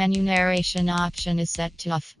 Menu narration option is set to off.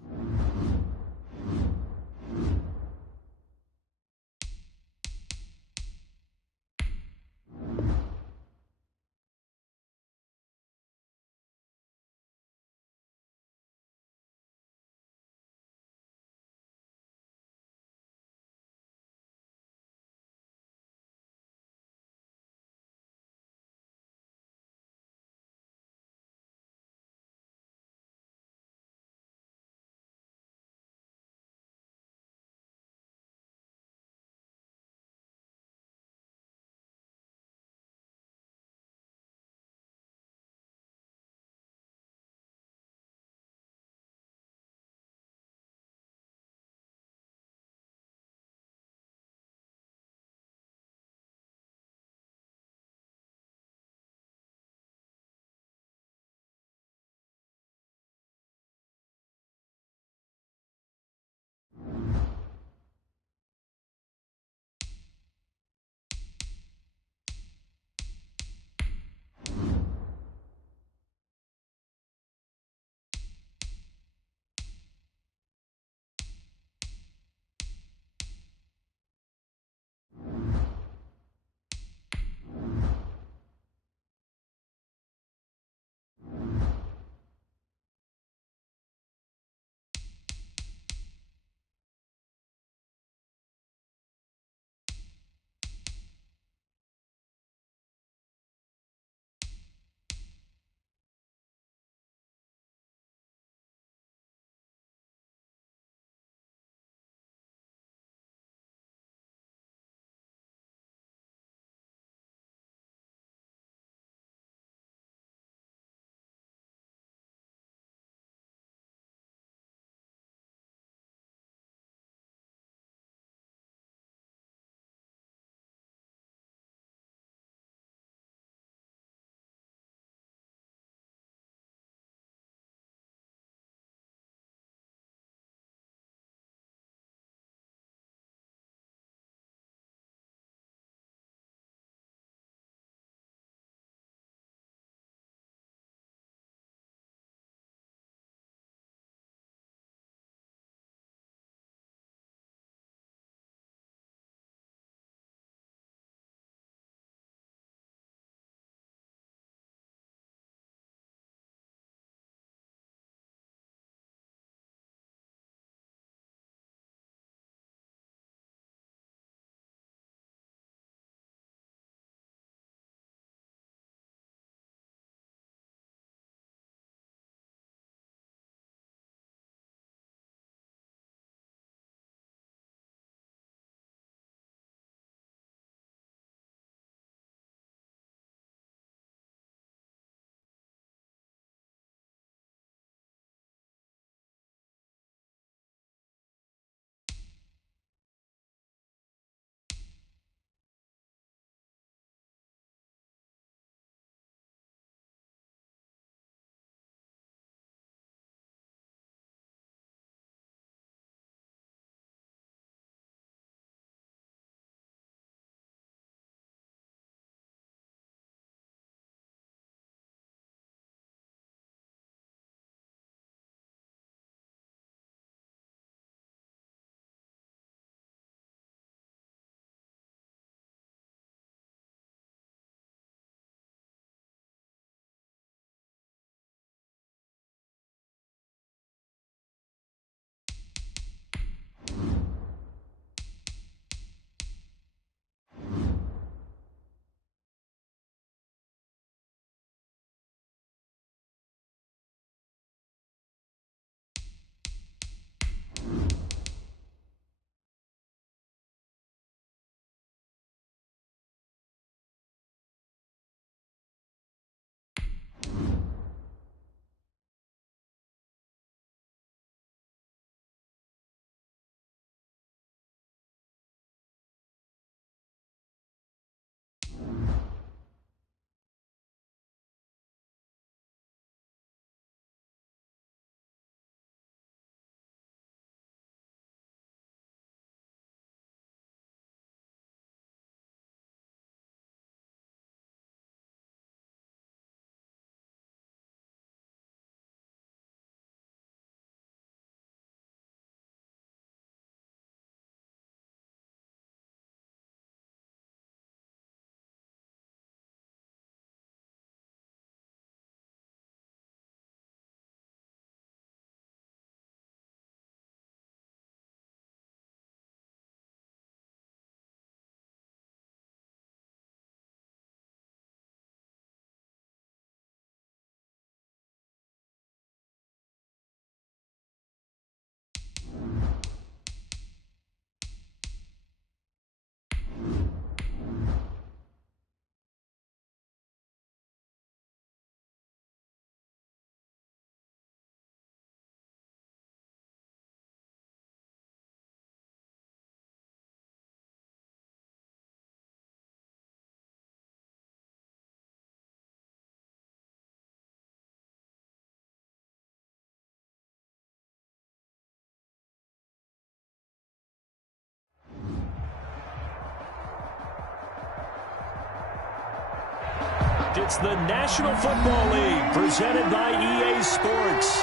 It's the National Football League presented by EA Sports.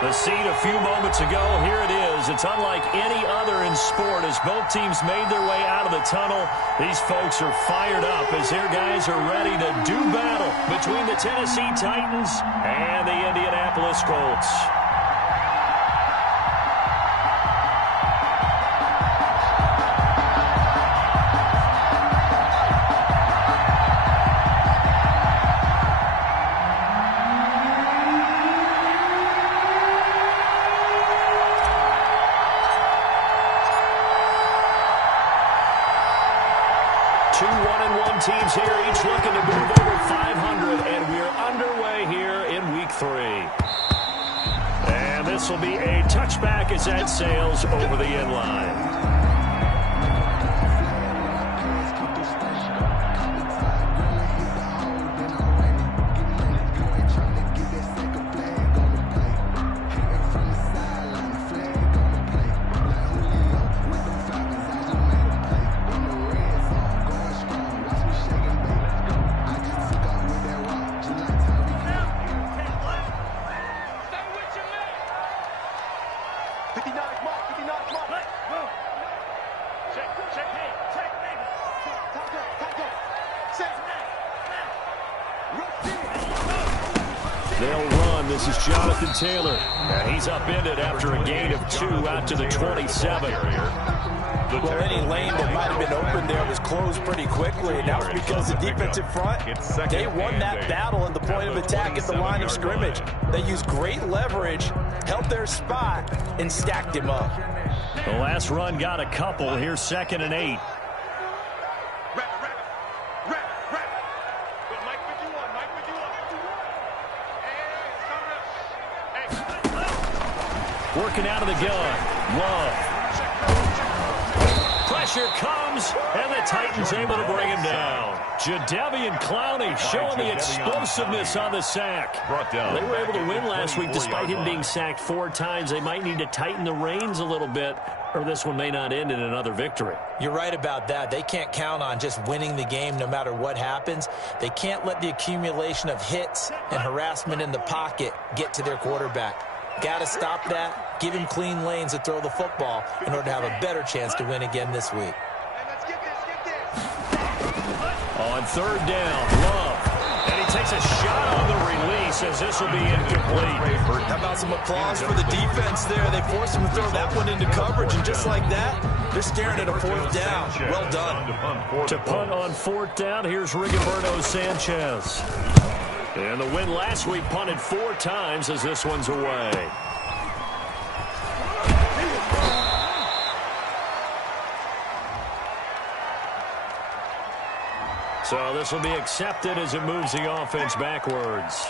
The scene a few moments ago, here it is. It's unlike any other in sport as both teams made their way out of the tunnel. These folks are fired up as their guys are ready to do battle between the Tennessee Titans and the Indianapolis Colts. Two 1-1 teams here, each looking to move over 500, and we're underway here in Week 3. And this will be a touchback as that sails over the end line. They'll run. This is Jonathan Taylor. And he's upended after a gain of 2 out to the 27. Well, any lane that might have been open there was closed pretty quickly, and that was because the defensive front, they won that battle at the point of attack at the line of scrimmage. They used great leverage, held their spot, and stacked him up. The last run got a couple. Here's 2nd and 8. Working out of the gun. Love. Pressure comes, and the Titans able to bring him down. Jadeveon Clowney showing the explosiveness on the sack. They were able to win last week despite him being sacked 4 times. They might need to tighten the reins a little bit, or this one may not end in another victory. You're right about that. They can't count on just winning the game no matter what happens. They can't let the accumulation of hits and harassment in the pocket get to their quarterback. Got to stop that, give him clean lanes to throw the football in order to have a better chance to win again this week. On 3rd down, Love. And he takes a shot on the release as this will be incomplete. How about some applause for the defense there? They forced him to throw that one into coverage, and just like that, they're staring at a 4th down. Well done. To punt on 4th down, here's Rigoberto Sanchez. And the win last week punted 4 times as this one's away. So this will be accepted as it moves the offense backwards.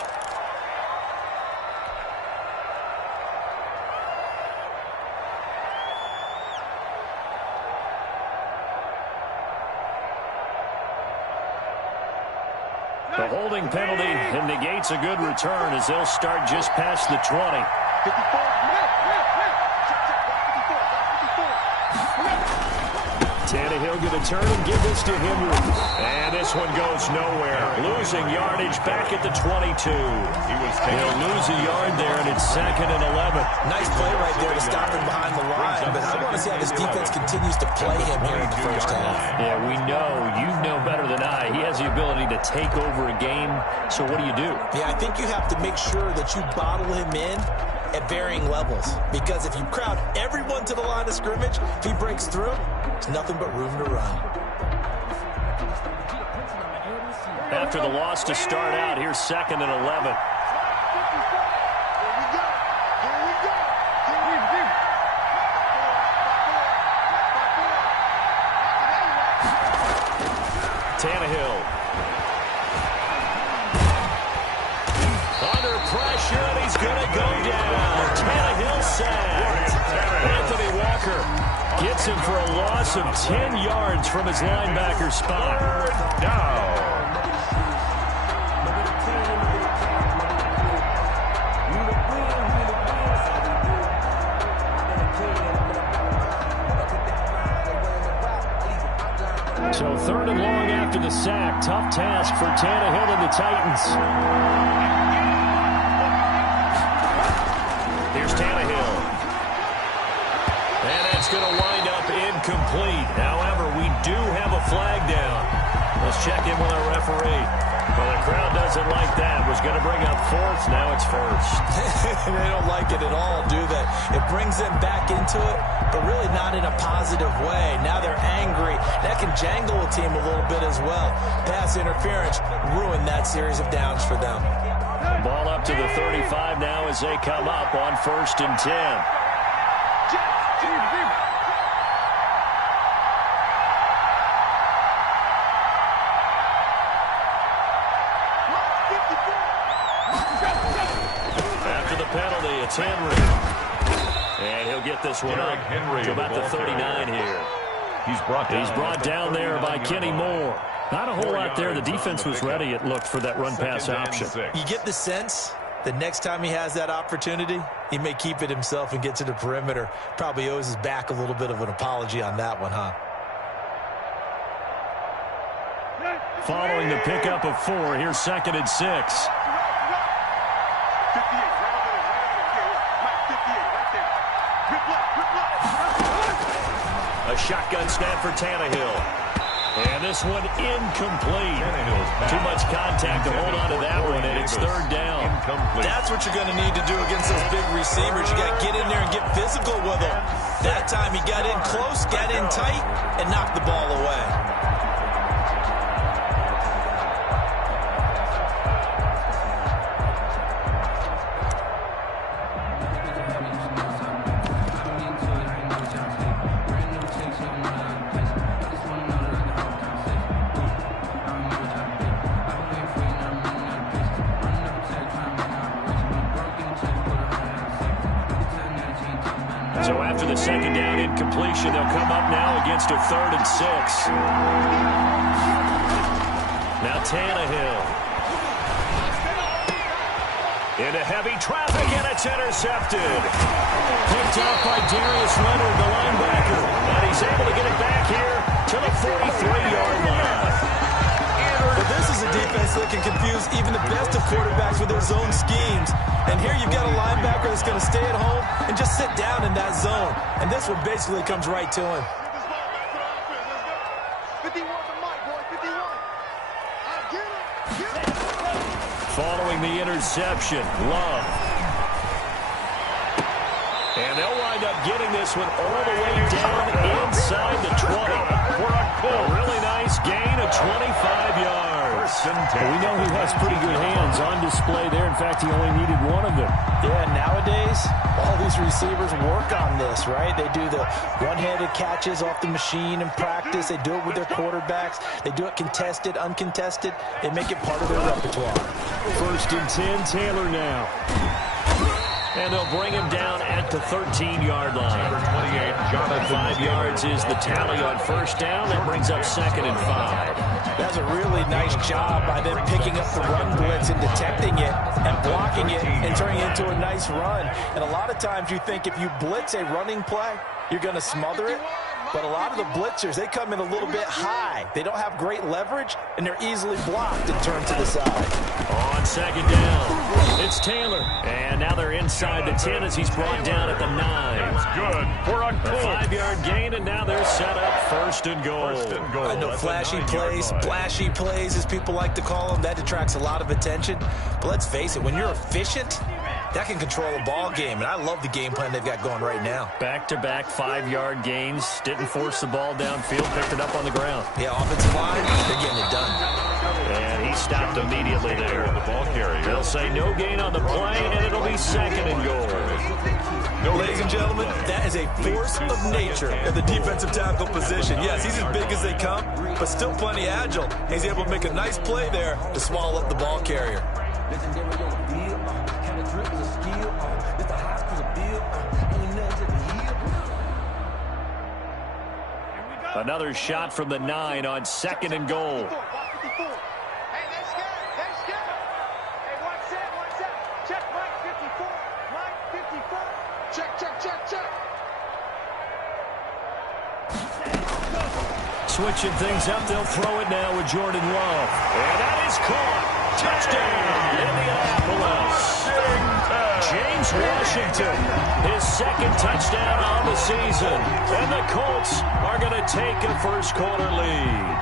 The holding penalty negates a good return as they'll start just past the 20. Tannehill going to turn and give this to Henry. And this one goes nowhere. Losing yardage back at the 22. He'll lose a yard there, and it's 2nd and 11. Nice play right there to stop him behind the line. But I want to see how this defense continues to play him here in the first half. Yeah, we know. You know better than I. He has the ability to take over a game. So what do you do? Yeah, I think you have to make sure that you bottle him in at varying levels. Because if you crowd everyone to the line of scrimmage, if he breaks through, there's nothing but room to run. After the loss to start out, here's 2nd and 11. Tannehill. Under pressure, and he's going to go down. Tannehill sacked. Anthony Walker gets him for a loss of 10 yards from his linebacker spot. Down. So 3rd and long after the sack. Tough task for Tannehill and the Titans. Here's Tannehill. And that's going to wind up incomplete. However, we do have a flag down. Let's check in with our referee. Well, the crowd doesn't like that. Was going to bring up 4th. Now it's 1st. They don't like it at all, do they? It brings them back into it, but really not in a positive way. Now they're angry. That can jangle a team a little bit as well. Pass interference ruined that series of downs for them. Ball up to the 35 now as they come up on 1st and 10. After the penalty, it's Henry. And he'll get this one up to about the 39 here. He's brought down there by Kenny Moore. Not a whole lot there. The defense was ready, it looked, for that run-pass option. You get the sense that next time he has that opportunity, he may keep it himself and get to the perimeter. Probably owes his back a little bit of an apology on that one, huh? Following the pickup of 4, here's 2nd and 6. A shotgun snap for Tannehill. And this one incomplete. Too much contact to hold on to that one, and it's 3rd down. That's what you're going to need to do against those big receivers. You got to get in there and get physical with them. That time he got in close, got in tight, and knocked the ball away. So after the 2nd down incompletion, they'll come up now against a 3rd and 6. Now Tannehill. Into heavy traffic, and it's intercepted. Picked off by Darius Leonard, the linebacker. And he's able to get it back here to the 43-yard line. But this is a defense that can confuse even the best of quarterbacks with their zone schemes. And here you've got a linebacker that's going to stay at home and just sit down in that zone. And this one basically comes right to him. Following the interception, Love. And they'll wind up getting this one all the way down inside the 20. For a really nice gain of 25 yards. Well, we know he has pretty good hands on display there. In fact, he only needed one of them. Yeah, nowadays, all these receivers work on this, right? They do the one-handed catches off the machine in practice. They do it with their quarterbacks. They do it contested, uncontested. They make it part of their repertoire. 1st and 10, Taylor now. And they'll bring him down at the 13-yard line. 5 yards is the tally on 1st down. That brings up 2nd and 5. That's a really nice job by them picking up the run blitz and detecting it and blocking it and turning it into a nice run. And a lot of times you think if you blitz a running play, you're going to smother it. But a lot of the blitzers, they come in a little bit high. They don't have great leverage, and they're easily blocked and turned to the side. On 2nd down, it's Taylor. And now they're inside the 10 as he's brought down at the 9. That's good for a 5-yard gain, and now they're set up 1st and goal. I know flashy plays, splashy plays, as people like to call them, that attracts a lot of attention. But let's face it, when you're efficient, that can control a ball game, and I love the game plan they've got going right now. Back-to-back 5-yard gains. Didn't force the ball downfield, picked it up on the ground. Yeah, offensive line, they're getting it done. And he stopped immediately there. The ball carrier. They'll say no gain on the play, and it'll be 2nd and goal. Ladies and gentlemen, that is a force of nature at the defensive tackle position. Yes, he's as big as they come, but still plenty agile. He's able to make a nice play there to swallow up the ball carrier. Another shot from the 9 on 2nd and goal. switching things up. They'll throw it now with Jordan Love. And that is caught. Touchdown, Indianapolis. James Washington, his second touchdown on the season. And the Colts are going to take a first-quarter lead.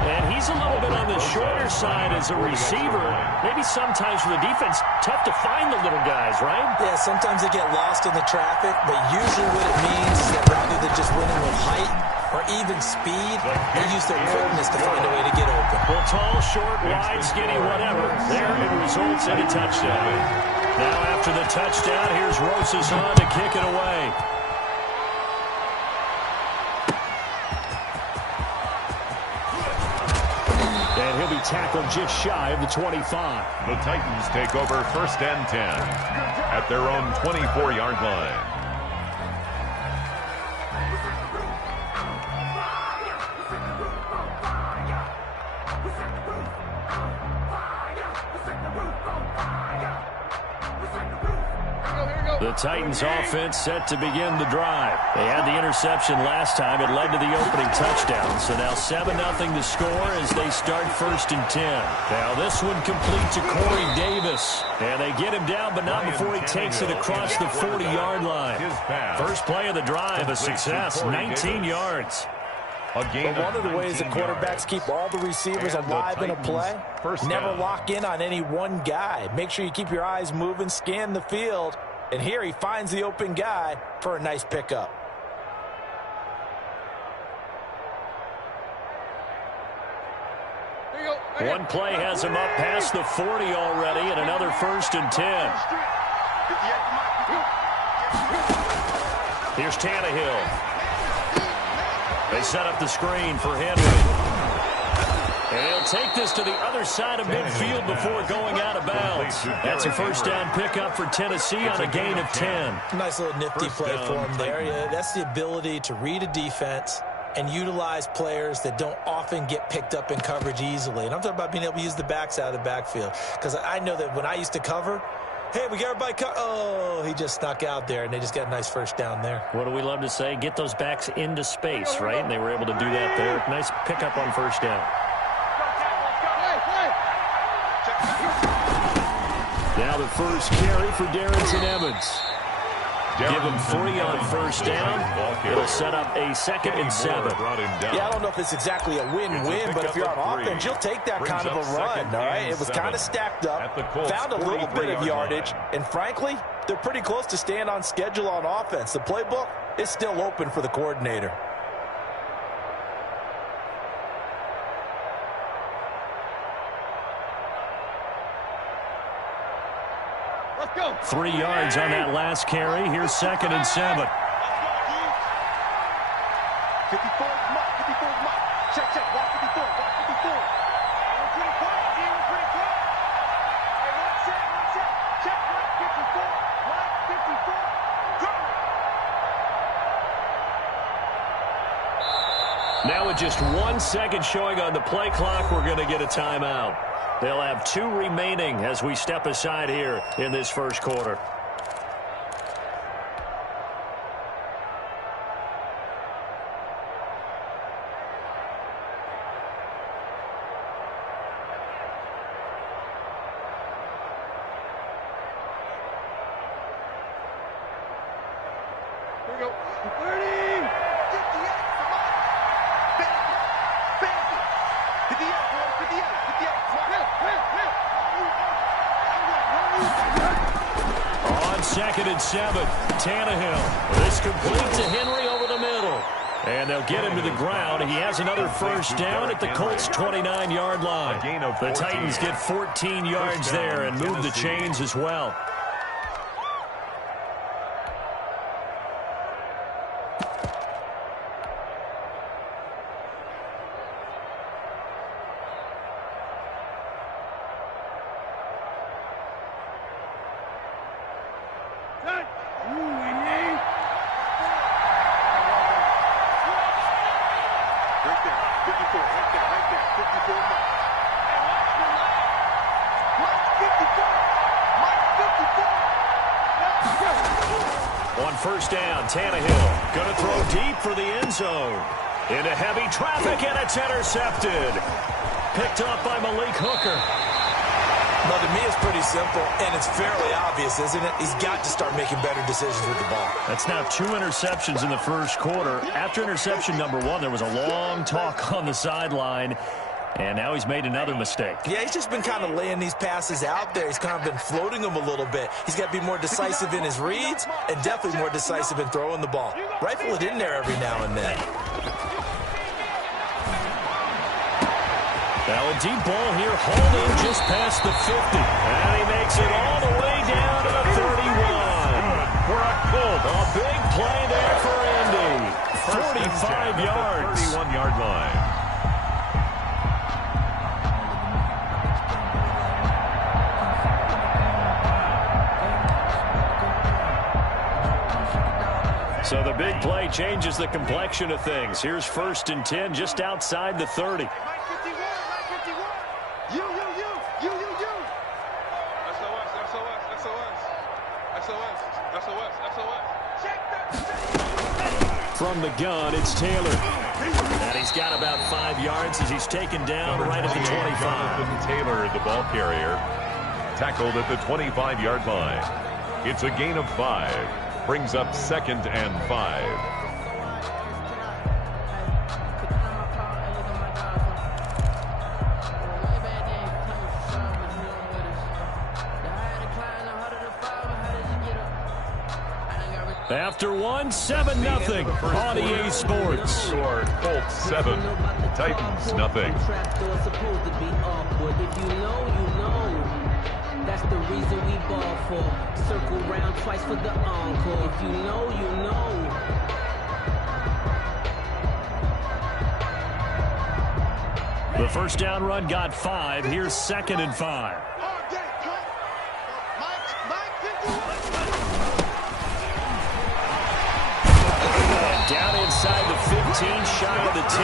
And he's a little bit on the shorter side as a receiver. Maybe sometimes for the defense, tough to find the little guys, right? Yeah, sometimes they get lost in the traffic, but usually what it means is that rather than just winning with height or even speed, they use their quickness to find a way to get open. Well, tall, short, wide, skinny, whatever. There it results in a touchdown. Now after the touchdown, here's Rosas on to kick it away. And he'll be tackled just shy of the 25. The Titans take over 1st and 10 at their own 24-yard line. The Titans offense set to begin the drive. They had the interception last time. It led to the opening touchdown. So now 7-0 to score as they start 1st and 10. Now this one complete to Corey Davis. And they get him down, but not before he takes it across the 40-yard line. First play of the drive, a success, 19 yards. But one of the ways that quarterbacks keep all the receivers alive in a play, never lock in on any one guy. Make sure you keep your eyes moving, scan the field. And here he finds the open guy for a nice pickup. One play has him up past the 40 already, and another 1st and 10. Here's Tannehill. They set up the screen for Henry. And he'll take this to the other side of midfield before going out of bounds. That's a first down pickup for Tennessee on a gain of 10. Nice little nifty play for him there. Yeah, that's the ability to read a defense and utilize players that don't often get picked up in coverage easily. And I'm talking about being able to use the backs out of the backfield. Because I know that when I used to cover, hey, we got everybody oh, he just snuck out there, and they just got a nice first down there. What do we love to say? Get those backs into space, right? And they were able to do that there. Nice pickup on first down. Now the first carry for Darrington Evans. Give him 3 on first down. It'll set up a 2nd and 7. Yeah, I don't know if it's exactly a win-win, but if you're on offense, you'll take that kind of a run, all right? It was kind of stacked up, found a little bit of yardage, and frankly, they're pretty close to staying on schedule on offense. The playbook is still open for the coordinator. Let's go. 3 yards on that last carry. Here's 2nd and 7. 54 mark, 54 mark. Check, watch 54, watch 54. We're pretty quiet, G, we're pretty quiet. Hey, one set. Check, watch 54, watch 54. Go! Now with just 1 second showing on the play clock, we're going to get a timeout. They'll have 2 remaining as we step aside here in this first quarter. Here we go. 30, 58, 58, 58, 58. On 2nd and 7, Tannehill. This complete to Henry over the middle. And they'll get him to the ground. He has another first down at the Colts' 29-yard line. The Titans get 14 yards there and move the chains as well. On first down, Tannehill going to throw deep for the end zone. Into heavy traffic, and it's intercepted. Picked off by Malik Hooker. Well, to me, it's pretty simple, and it's fairly obvious, isn't it? He's got to start making better decisions with the ball. That's now 2 interceptions in the first quarter. After interception number 1, there was a long talk on the sideline, and now he's made another mistake. Yeah, he's just been kind of laying these passes out there. He's kind of been floating them a little bit. He's got to be more decisive in his reads and definitely more decisive in throwing the ball. Rifle it in there every now and then. Now a deep ball here, holding just past the 50. And he makes it all the way down to the 31. For a Colts. A big play there for Indy. 45 yards. 31-yard line. So the big play changes the complexion of things. Here's 1st and 10 just outside the 30. From the gun, it's Taylor. And he's got about 5 yards as he's taken down right at the 25. Taylor, the ball carrier, tackled at the 25-yard line. It's a gain of 5. Brings up 2nd and 5. After 1, 7-0 on EA Sports. Score Colts 7, Titans nothing. That's the reason we ball for. Circle round twice for the encore. If you know, you know. The first down run got 5. Here's 2nd and 5. Down inside the 15, shy of the 10.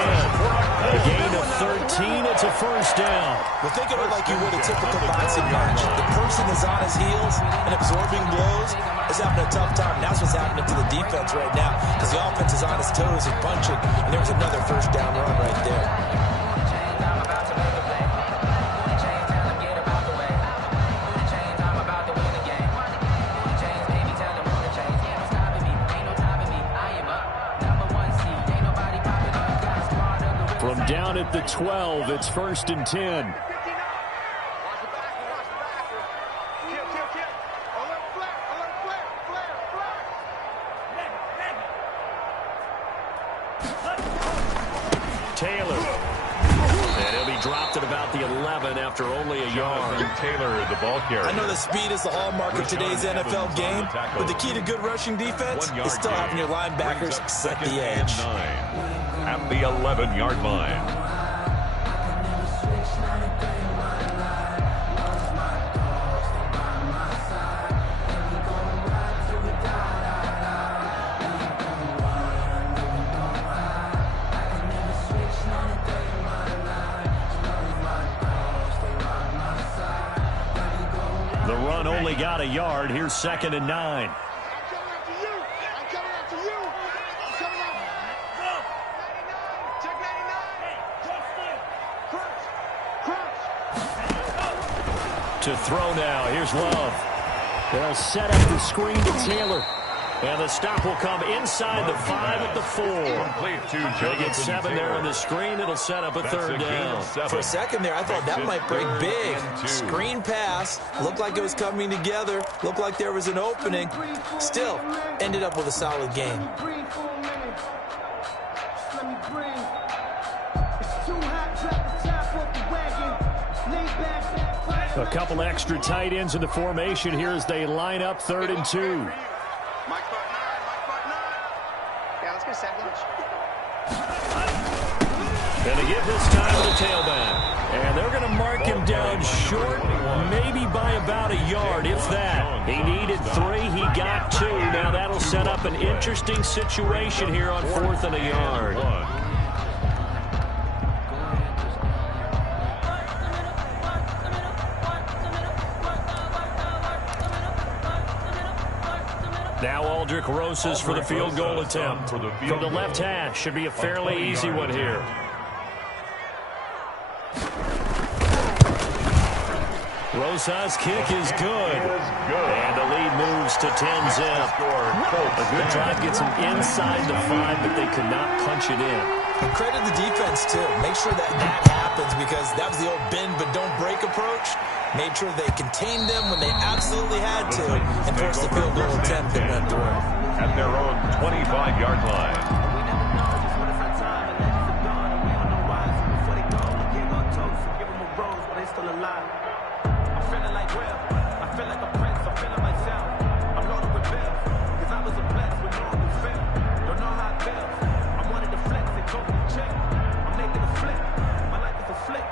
A gain of 13, it's a first down. Well, think of it like you would a typical boxing match. The person is on his heels and absorbing blows is having a tough time. That's what's happening to the defense right now because the offense is on his toes and punching, and there's another first down run right there. From down at the 12, it's 1st and 10. Taylor. And he'll be dropped at about the 11 after only a yard. Taylor, the ball carrier. I know the speed is the hallmark of today's NFL game, but the key to good rushing defense is still having your linebackers set the edge. At the 11-yard line. The run only got a yard. Here's 2nd and 9. To throw now. Here's Love. They'll set up the screen to Taylor. And the stop will come inside the 5 at the 4. They get 7 there on the screen. It'll set up a 3rd down. For a second there, I thought that might break big. Screen pass. Looked like it was coming together. Looked like there was an opening. Still, ended up with a solid game. A couple extra tight ends in the formation here as they line up 3rd and 2. Yeah, let's get set lunch. And they give this time to the tailback. And they're going to mark him down short, maybe by about a yard, if that. He needed 3, he got 2. Now that'll set up an interesting situation here on 4th and a yard. Now Aldrich Rosas for the field goal attempt. From the left hash, should be a fairly easy one here. Rosas' kick is good. And the lead moves to 10-zip. A good drive gets them inside the 5, but they could not punch it in. And credit the defense, too. Make sure that happens, because that was the old bend but don't break approach. Made sure they contained them when they absolutely had to, and forced the field goal attempt that went through. At their own 25-yard line. We never know just when it's our time, and legends are gone, and we don't know why. So before they go, we can't go toast. Give them a rose while they still alive. I'm feeling like Will. I feel like a prince. I'm feeling myself. I'm loaded with bills, because I was a bless with no one who failed. Don't know how it feels. I wanted to flex and go to the check. I'm making a flip. My life is a flick.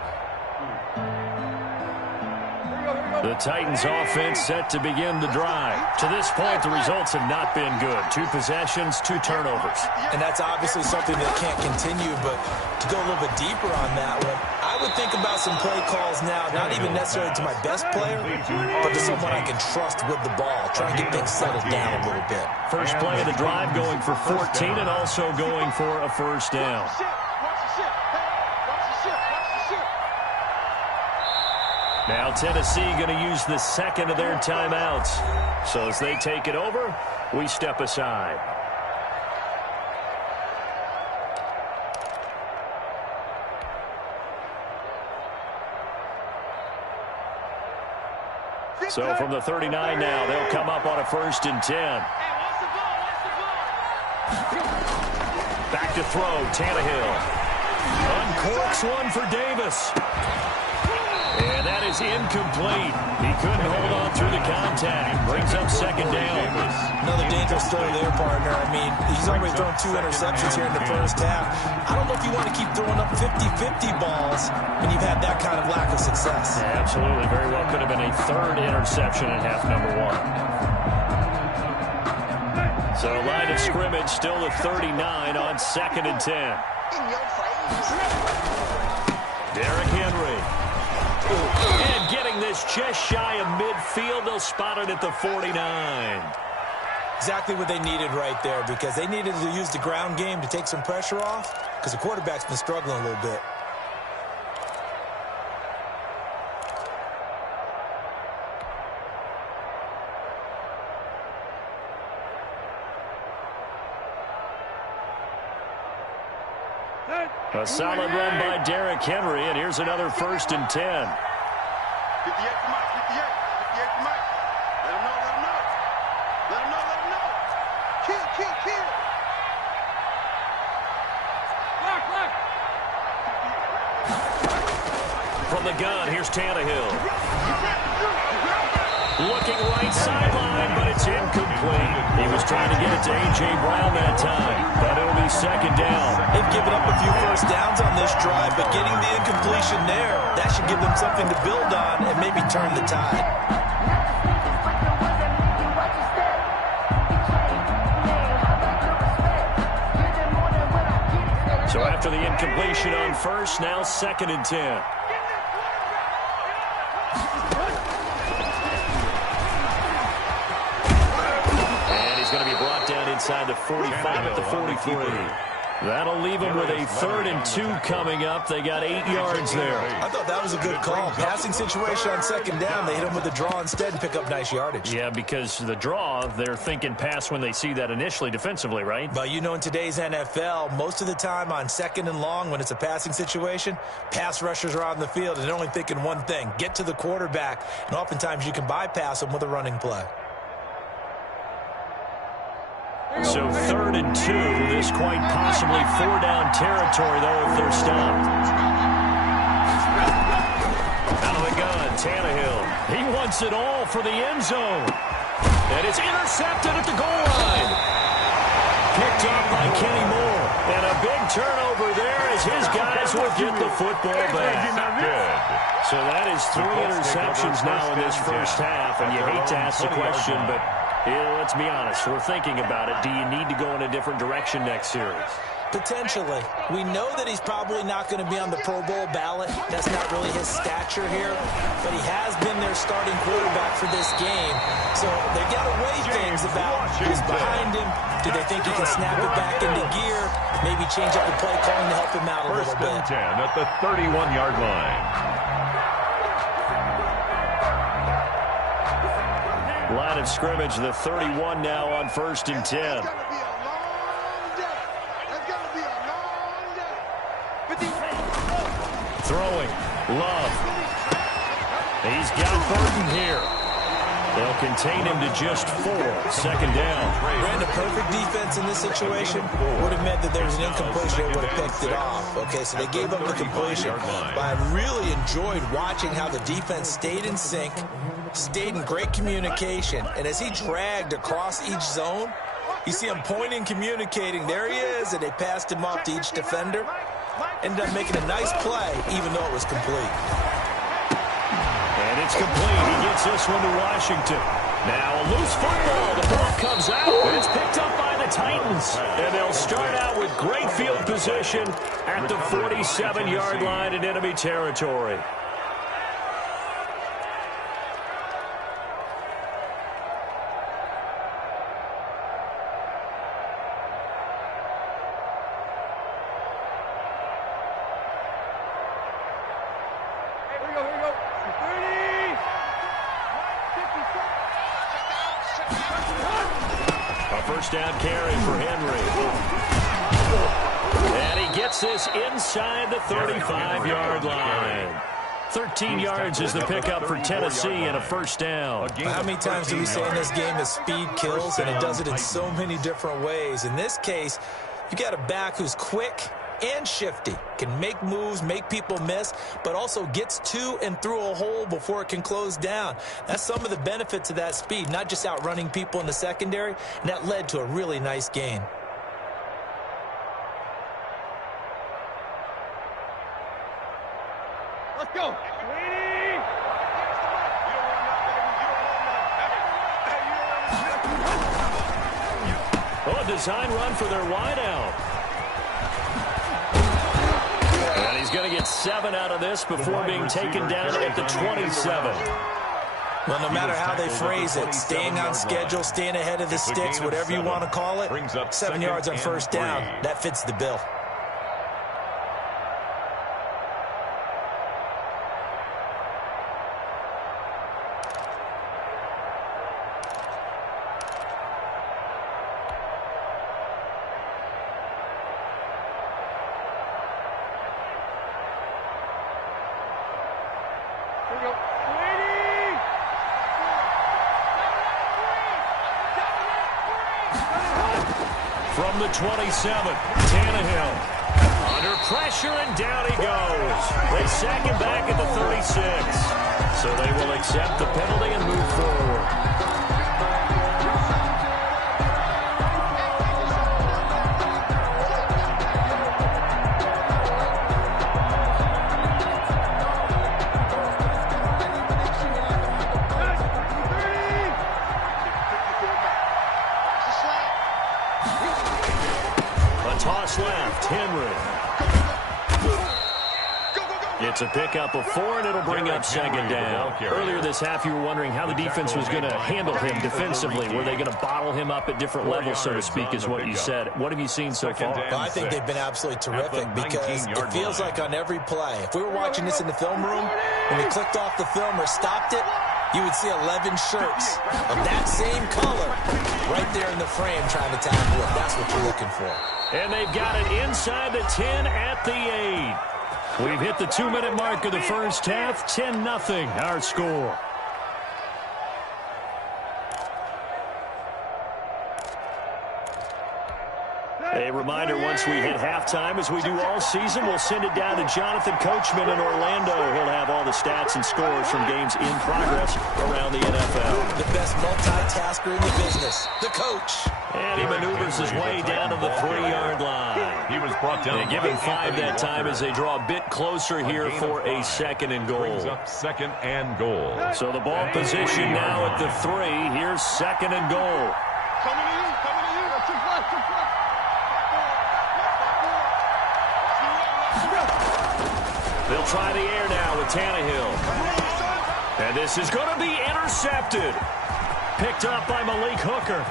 The Titans offense set to begin the drive. To this point, the results have not been good. 2 possessions, 2 turnovers. And that's obviously something that can't continue, but to go a little bit deeper on that one, I would think about some play calls now, not even necessarily to my best player, but to someone I can trust with the ball, try and get things settled down a little bit. First play of the drive going for 14 and also going for a first down. Now Tennessee going to use the second of their timeouts. So as they take it over, we step aside. So from the 39 now, they'll come up on a 1st and 10. Back to throw, Tannehill. Uncorks one for Davis. And that is incomplete. He couldn't hold on through the contact. Brings up 2nd down. Another dangerous throw there, partner. I mean, he's already thrown 2 interceptions here in the first half. I don't know if you want to keep throwing up 50-50 balls when you've had that kind of lack of success. Yeah, absolutely. Very well could have been a 3rd interception in half number 1. So line of scrimmage still the 39 on 2nd and 10. Derrick Henry. And getting this just shy of midfield. They'll spot it at the 49. Exactly what they needed right there, because they needed to use the ground game to take some pressure off, because the quarterback's been struggling a little bit. A solid run by Derrick Henry, and here's another 1st and 10. 58 for Mike, 58 for Mike. Let him know, let him know. Let him know, let him know. Kill. Lock. From the gun, here's Tannehill. Looking right sideline, but it's incomplete. He was trying to get it to A.J. Brown that time, but it'll be 2nd down. They've given up a few first downs on this drive, but getting the incompletion there, that should give them something to build on and maybe turn the tide. So after the incompletion on 1st, now 2nd and 10. Inside the 45 at the 43. That'll leave them with a 3rd and 2 coming up. They got 8 yards there. I thought that was a good call. Passing situation on 2nd down. They hit them with the draw instead and pick up nice yardage. Yeah, because the draw, they're thinking pass when they see that initially defensively, right? But you know, in today's NFL, most of the time on 2nd and long, when it's a passing situation, pass rushers are on the field and they're only thinking one thing: get to the quarterback. And oftentimes you can bypass them with a running play. So 3rd and 2. This quite possibly 4-down territory, though, if they're stopped. Out of the gun, Tannehill. He wants it all for the end zone. And it's intercepted at the goal line. Picked up by Kenny Moore. And a big turnover there as his guys will get the football back. So that is 3 interceptions now in this first half. And you hate to ask the question, but... yeah, let's be honest. We're thinking about it. Do you need to go in a different direction next series? Potentially. We know that he's probably not going to be on the Pro Bowl ballot. That's not really his stature here. But he has been their starting quarterback for this game. So they've got to weigh things about who's behind him. Do they think he can snap it back into gear? Maybe change up the play calling to help him out a little bit. First and 10 at the 31-yard line. Line of scrimmage, the 31 now on 1st and 10. Throwing. Love. He's got Burton here. They'll contain him to just 4. 2nd down. Ran a perfect defense in this situation. Would have meant that there was an incompletion. They would have picked it off. Okay, so they gave up the completion. But I really enjoyed watching how the defense stayed in sync, stayed in great communication. And as he dragged across each zone, you see him pointing, communicating. There he is, and they passed him off to each defender. Ended up making a nice play, even though it was complete. And it's complete. He gets this one to Washington. Now a loose football. The ball comes out, and it's picked up by the Titans. And they'll start out with great field position at the 47-yard line in enemy territory. Down carry for Henry. And he gets this inside the 35-yard line. 13 yards is the pickup for Tennessee and a 1st down. How many times do we say in this game that speed kills, and it does it in so many different ways? In this case, you got a back who's quick and shifty, can make moves, make people miss, but also gets to and through a hole before it can close down. That's some of the benefits of that speed, not just outrunning people in the secondary, and that led to a really nice gain. Let's go. Oh, a design run for their wideout. And he's going to get 7 out of this before being taken down at the 27. Well, no matter how they phrase it, staying on schedule, staying ahead of the sticks, whatever you want to call it, 7 yards on 1st down, that fits the bill. From the 27, Tannehill under pressure, and down he goes. They sack him back at the 36. So they will accept the penalty and move forward. Toss left, Henry. It's a pickup of 4, and it'll bring up 2nd down. Earlier this half, you were wondering how the defense was going to handle him defensively. Were they going to bottle him up at different levels, so to speak, is what you said. What have you seen so far? Well, I think they've been absolutely terrific because it feels like on every play, if we were watching this in the film room, when we clicked off the film or stopped it, you would see 11 shirts of that same color right there in the frame trying to tackle it. That's what you're looking for. And they've got it inside the 10 at the 8. We've hit the 2-minute mark of the first half. 10-0 our score. A reminder, once we hit halftime, as we do all season, we'll send it down to Jonathan Coachman in Orlando. He'll have all the stats and scores from games in progress around the NFL. The best multitasker in the business, the coach. And he maneuvers his way down to the 3-yard line. He was brought down. They give him 5 that time as they draw a bit closer here for a 2nd and goal. Brings up 2nd and goal. So the ball position now at the 3. Here's 2nd and goal. Coming to you, coming to you. Just left, just left. They'll try the air now with Tannehill. And this is going to be intercepted. Picked up by Malik Hooker.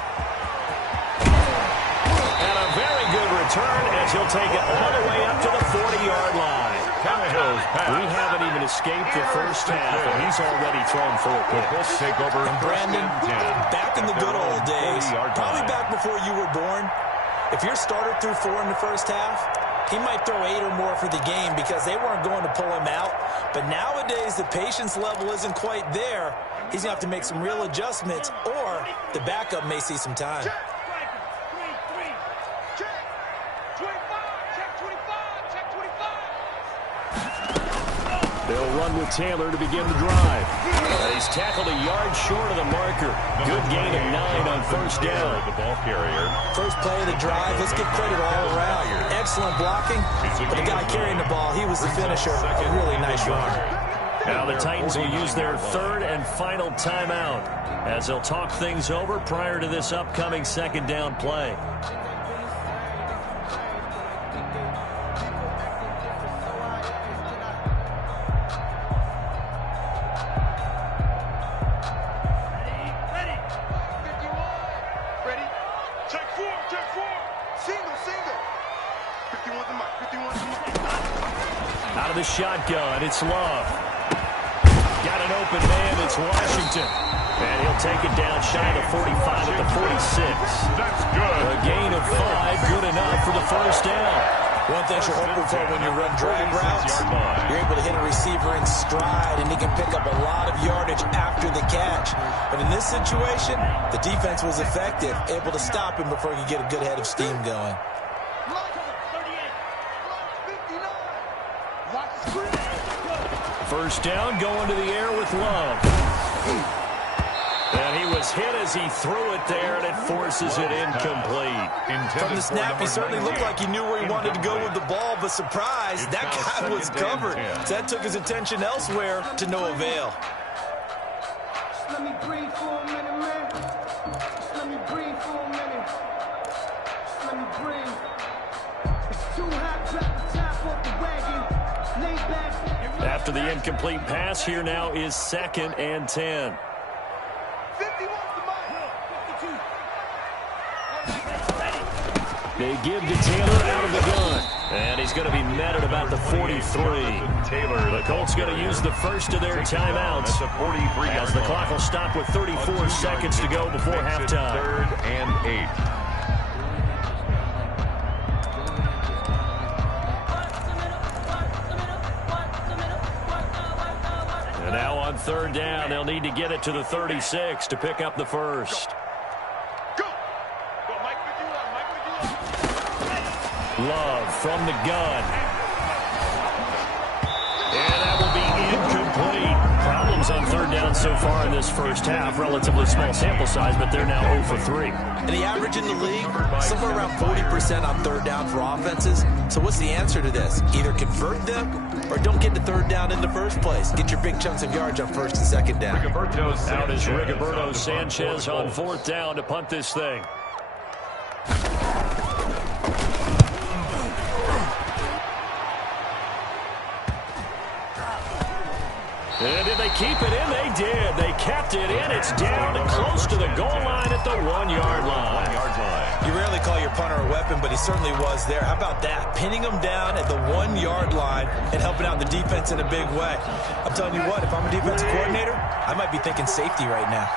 And a very good return as he'll take it all the way up to the 40-yard line. Tannehill's pass. We haven't even escaped the first half, and he's already thrown 4 picks. Take over. And Brandon, back in the good old days, probably back before you were born, if your starter threw 4 in the first half, he might throw 8 or more for the game because they weren't going to pull him out. But nowadays, the patience level isn't quite there. He's going to have to make some real adjustments, or the backup may see some time. They'll run with Taylor to begin the drive. He's tackled a yard short of the marker. Good gain of 9 on first down. The ball carrier. First play of the drive, let's give credit all around. Excellent blocking, but the guy carrying the ball, he was the finisher. A really nice run. Now the Titans will use their 3rd and final timeout as they'll talk things over prior to this upcoming 2nd down play. Out of the shotgun, it's Love. Got an open man, it's Washington. And he'll take it down shy of the 45 at the 46. That's good. A gain of 5, good enough for the first down. One thing you're hoping for when you run drag routes, you're able to hit a receiver in stride, and he can pick up a lot of yardage after the catch. But in this situation, the defense was effective, able to stop him before he could get a good head of steam going. First down, going to the air with Love. And he was hit as he threw it there, and it forces it incomplete. From the snap, he certainly looked like he knew where he wanted to go with the ball, but surprise, that guy was covered. So that took his attention elsewhere to no avail. Just let me breathe for a minute, man. Just let me breathe for a minute. Just let me breathe. It's too hot, drop the top off the wagon. Lay back. After the incomplete pass, here now is 2nd and 10. They give to Taylor out of the gun. And he's going to be met at about the 43. The Colts going to use the first of their timeouts as the clock will stop with 34 seconds to go before halftime. 3rd and 8. And now on 3rd down, they'll need to get it to the 36 to pick up the first. Love from the gun. And that will be incomplete. Problems on 3rd down so far in this first half. Relatively small sample size, but they're now 0 for 3. And the average in the league, somewhere around 40% on 3rd down for offenses. So what's the answer to this? Either convert them or don't get to 3rd down in the first place. Get your big chunks of yards on 1st and 2nd down. Out is Rigoberto Sanchez on 4th down to punt this thing. And did they keep it in? They did. They kept it in. It's down close to the goal line at the 1-yard line. You rarely call your punter a weapon, but he certainly was there. How about that? Pinning him down at the 1-yard line and helping out the defense in a big way. I'm telling you what, if I'm a defensive coordinator, I might be thinking safety right now.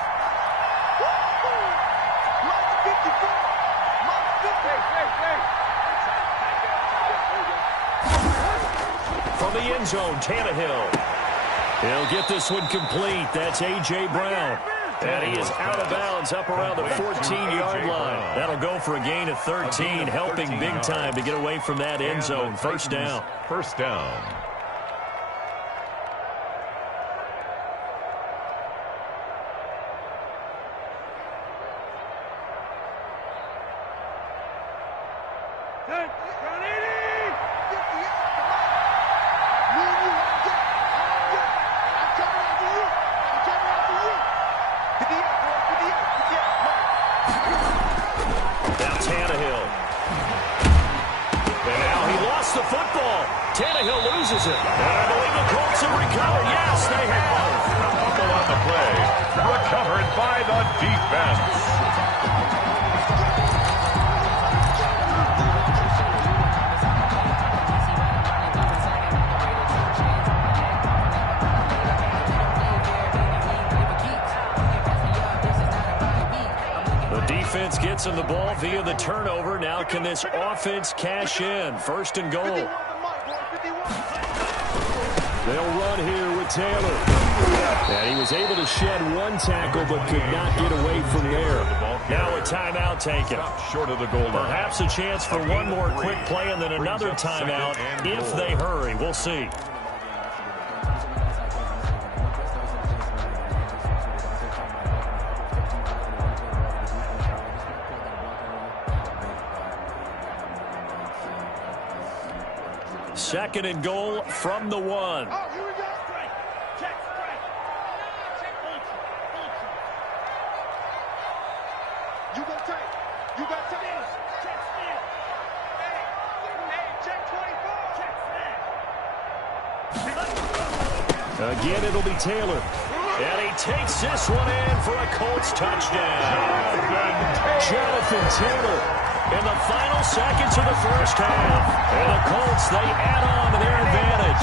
From the end zone, Tannehill. He'll get this one complete. That's A.J. Brown. And he is out of bounds up around the 14-yard line. That'll go for a gain of 13, helping big time to get away from that end zone. First down. First down. Tannehill loses it. And I believe the Colts have recovered. Yes, they have. Fumble on the play. Recovered by the defense. Defense gets him the ball via the turnover. Now can this offense cash in? 1st and goal. They'll run here with Taylor. And he was able to shed one tackle but could not get away from there. Now a timeout taken. Short of the goal line. Perhaps a chance for one more quick play and then another timeout if they hurry. We'll see. Second and goal from the 1. Oh, here we go. Check. You go tight. You got tight. Check snap. Hey, check 24. Again, it'll be Taylor. And he takes this one in for a Colts touchdown. Jonathan Taylor. In the final seconds of the first half. And the Colts, they add on to their advantage.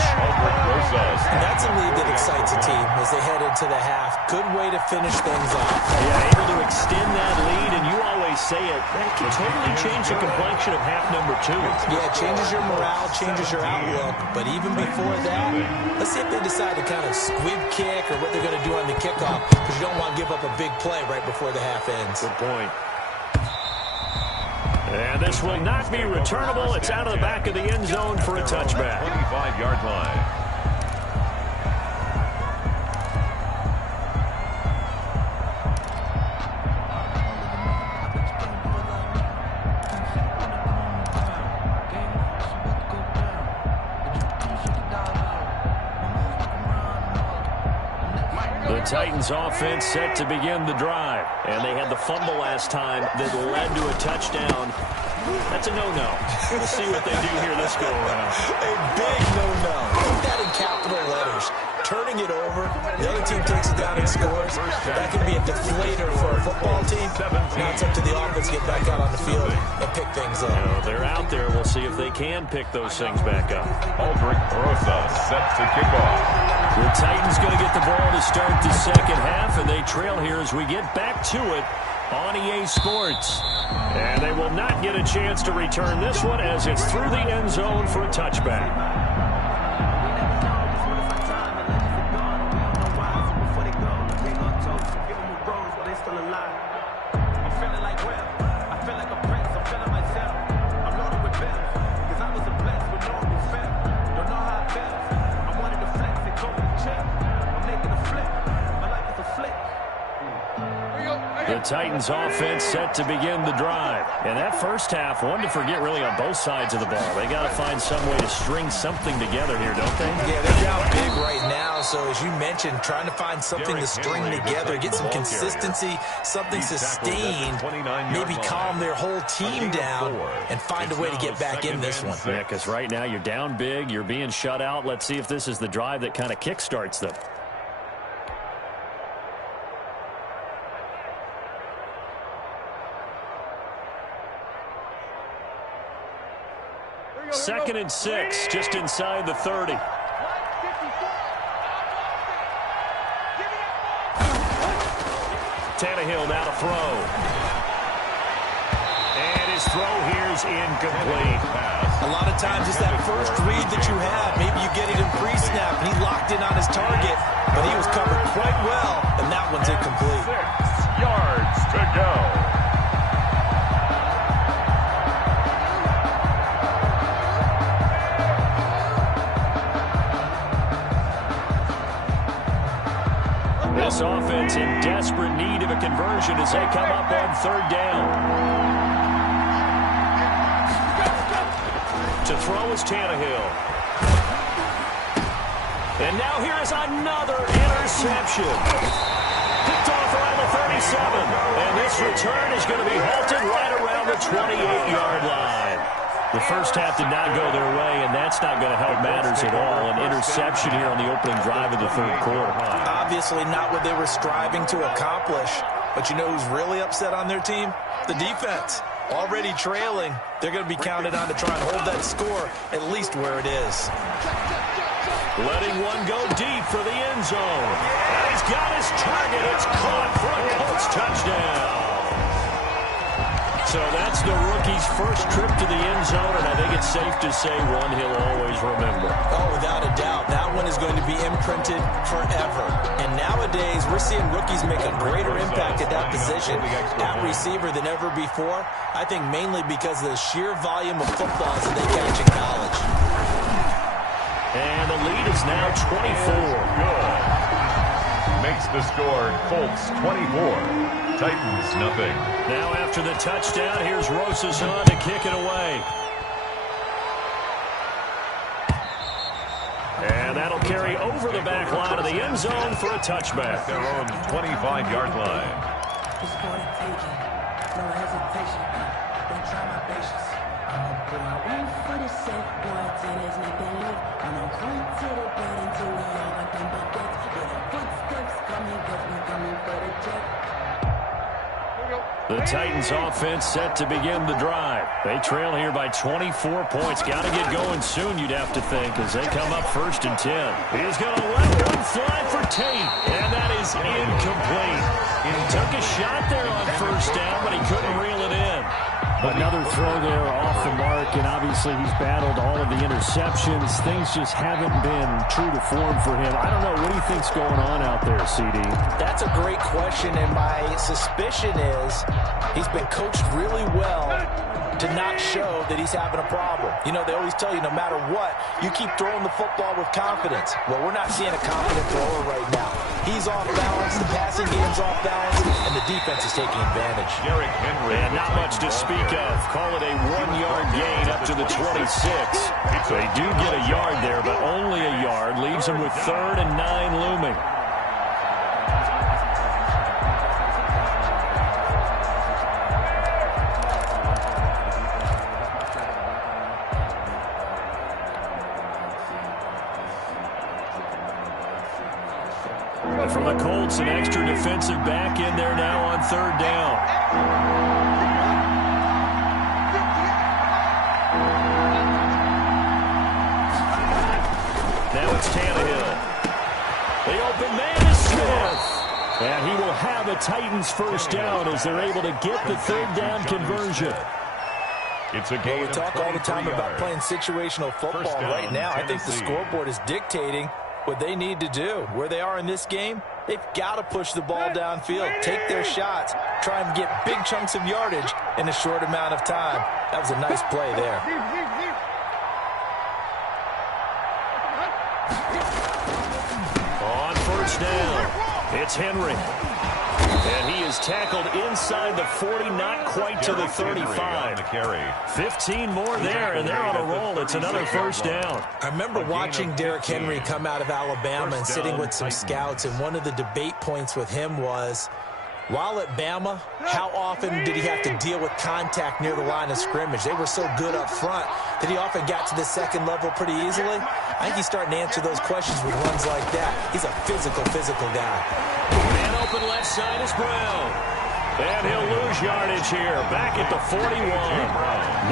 That's a lead that excites a team as they head into the half. Good way to finish things off. Yeah, able to extend that lead, and you always say it, that can totally change the complexion of half number 2. Yeah, it changes your morale, changes your outlook. But even before that, let's see if they decide to kind of squib kick or what they're going to do on the kickoff, because you don't want to give up a big play right before the half ends. Good point. And this will not be returnable. It's out of the back of the end zone for a touchback. 25-yard line. The Titans offense set to begin the drive. And they had the fumble last time that led to a touchdown. That's a no-no. We'll see what they do here this go-around. A big no-no. Put that in capital letters. Turning it over, the other team takes it down and scores. That can be a deflator for a football team. Now it's up to the offense to get back out on the field and pick things up. You know, they're out there. We'll see if they can pick those things back up. Aldrich Brosa set to kick off. The Titans going to get the ball to start the second half, and they trail here as we get back to it on EA Sports. And they will not get a chance to return this one as it's through the end zone for a touchback. The Titans offense set to begin the drive. And that first half, one to forget really on both sides of the ball. They got to find some way to string something together here, don't they? Yeah, they're down big right now. So as you mentioned, trying to find something to string together, get some consistency, something sustained, maybe calm their whole team down and find a way to get back in this one. Yeah, because right now you're down big, you're being shut out. Let's see if this is the drive that kind of kickstarts them. Second and 6, just inside the 30. Tannehill now to throw. And his throw here is incomplete. A lot of times it's that first read that you have. Maybe you get it in pre-snap, and he locked in on his target, but he was covered quite well, and that one's incomplete. 6 yards to go. This offense in desperate need of a conversion as they come up on third down. To throw is Tannehill. And now here is another interception. Picked off around the 37. And this return is going to be halted right around the 28-yard line. The first half did not go their way, and that's not going to help matters at all. An interception here on the opening drive of the third quarter. Obviously not what they were striving to accomplish. But you know who's really upset on their team? The defense. Already trailing. They're going to be counted on to try and hold that score at least where it is. Letting one go deep for the end zone. And he's got his target. It's caught for a Colts touchdown. So that's the rookie's first trip to the end zone, and I think it's safe to say one he'll always remember. Oh, without a doubt. That one is going to be imprinted forever. And nowadays, we're seeing rookies make a greater impact at that position at receiver than ever before. I think mainly because of the sheer volume of footballs that they catch in college. And the lead is now 24. Good. Makes the score Colts 24. Titans nothing. Now after the touchdown, here's Rosas on to kick it away. And that'll carry over the back line of the end zone for a touchback. Their own 25-yard line. It's for the taking. No hesitation. Don't try my patience. I wait for the safe boy till there's nothing left. I'm on point to the bed until we all got them buckets. Yeah, the footsteps coming, cause we coming for the jet. The Titans offense set to begin the drive. They trail here by 24 points. Got to get going soon, you'd have to think, as they come up 1st and 10. He's going to let one fly for Tate, and that is incomplete. He took a shot there on 1st down, but he couldn't reel it in. Another throw there off the mark, and obviously he's battled all of the interceptions. Things just haven't been true to form for him. I don't know. What do you think's going on out there, CD? That's a great question, and my suspicion is he's been coached really well to not show that he's having a problem. You know, they always tell you no matter what, you keep throwing the football with confidence. Well, we're not seeing a confident thrower right now. He's off balance, the passing game's off balance, and the defense is taking advantage. Derrick Henry. And not much to speak of. Call it a 1-yard gain up to the 26. They do get a yard there, but only a yard. Leaves them with 3rd and 9 looming. And from the Colts, an extra defensive back in there now on 3rd down. Now it's Tannehill. The open man is Smith. And he will have a Titans 1st down as they're able to get the 3rd down conversion. It's a game. We talk all the time about playing situational football. Right now, I think the scoreboard is dictating what they need to do. Where they are in this game, they've got to push the ball downfield, take their shots, try and get big chunks of yardage in a short amount of time. That was a nice play there. On 1st down, it's Henry. And he is tackled inside the 40, not quite to the 35. 15 more there, and they're on a roll. It's another 1st down. I remember watching Derrick Henry come out of Alabama and sitting with some scouts, and one of the debate points with him was, while at Bama, how often did he have to deal with contact near the line of scrimmage? They were so good up front that he often got to the 2nd level pretty easily. I think he's starting to answer those questions with runs like that. He's a physical guy. Man open left side is Brown. And he'll lose yardage here. Back at the 41.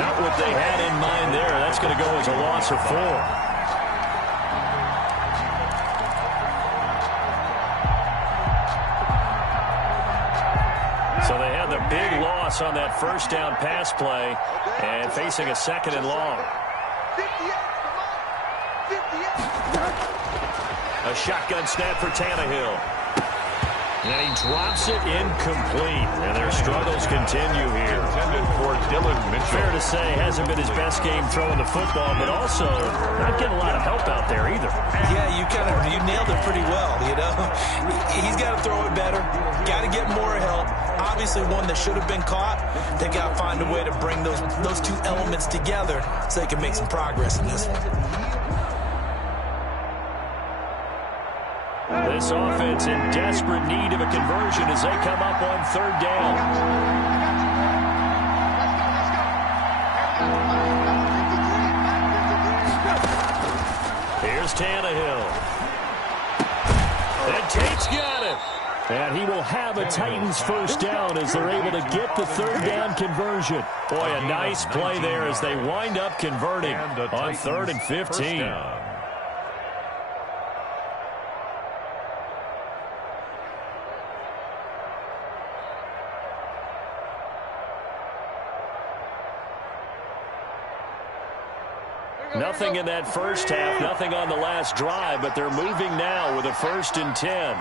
Not what they had in mind there. That's going to go as a loss of 4. So they had the big loss on that 1st down pass play and facing a 2nd and long. A shotgun snap for Tannehill. And he drops it incomplete. And their struggles continue here. Intended for Dylan Mitchell. Fair to say, hasn't been his best game throwing the football, but also not getting a lot of help out there either. Yeah, you nailed it pretty well, you know. He's got to throw it better. Got to get more help. Obviously one that should have been caught. They got to find a way to bring those two elements together so they can make some progress in this one. This offense in desperate need of a conversion as they come up on 3rd down. Here's Tannehill. And Tate's got it. And he will have a Titans first down as they're able to get the third down conversion. Boy, a nice play there as they wind up converting on 3rd and 15. Nothing in that first half, nothing on the last drive, but they're moving now with a 1st and 10.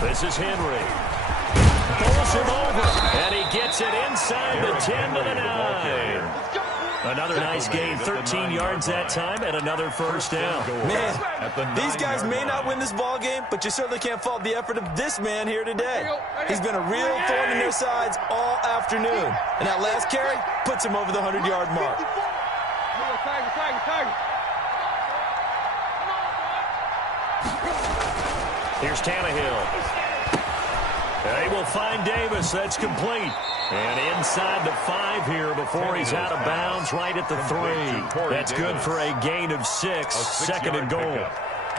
This is Henry. Pulls him over, and he gets it inside the 10 to the 9. Another nice gain, 13 yards that time, and another first down. Man, these guys may not win this ball game, but you certainly can't fault the effort of this man here today. He's been a real thorn in their sides all afternoon. And that last carry puts him over the 100-yard mark. Here's Tannehill. They will find Davis. That's complete. And inside the 5 here before he's out of bounds, right at the 3. That's good for a gain of 6. 2nd and goal.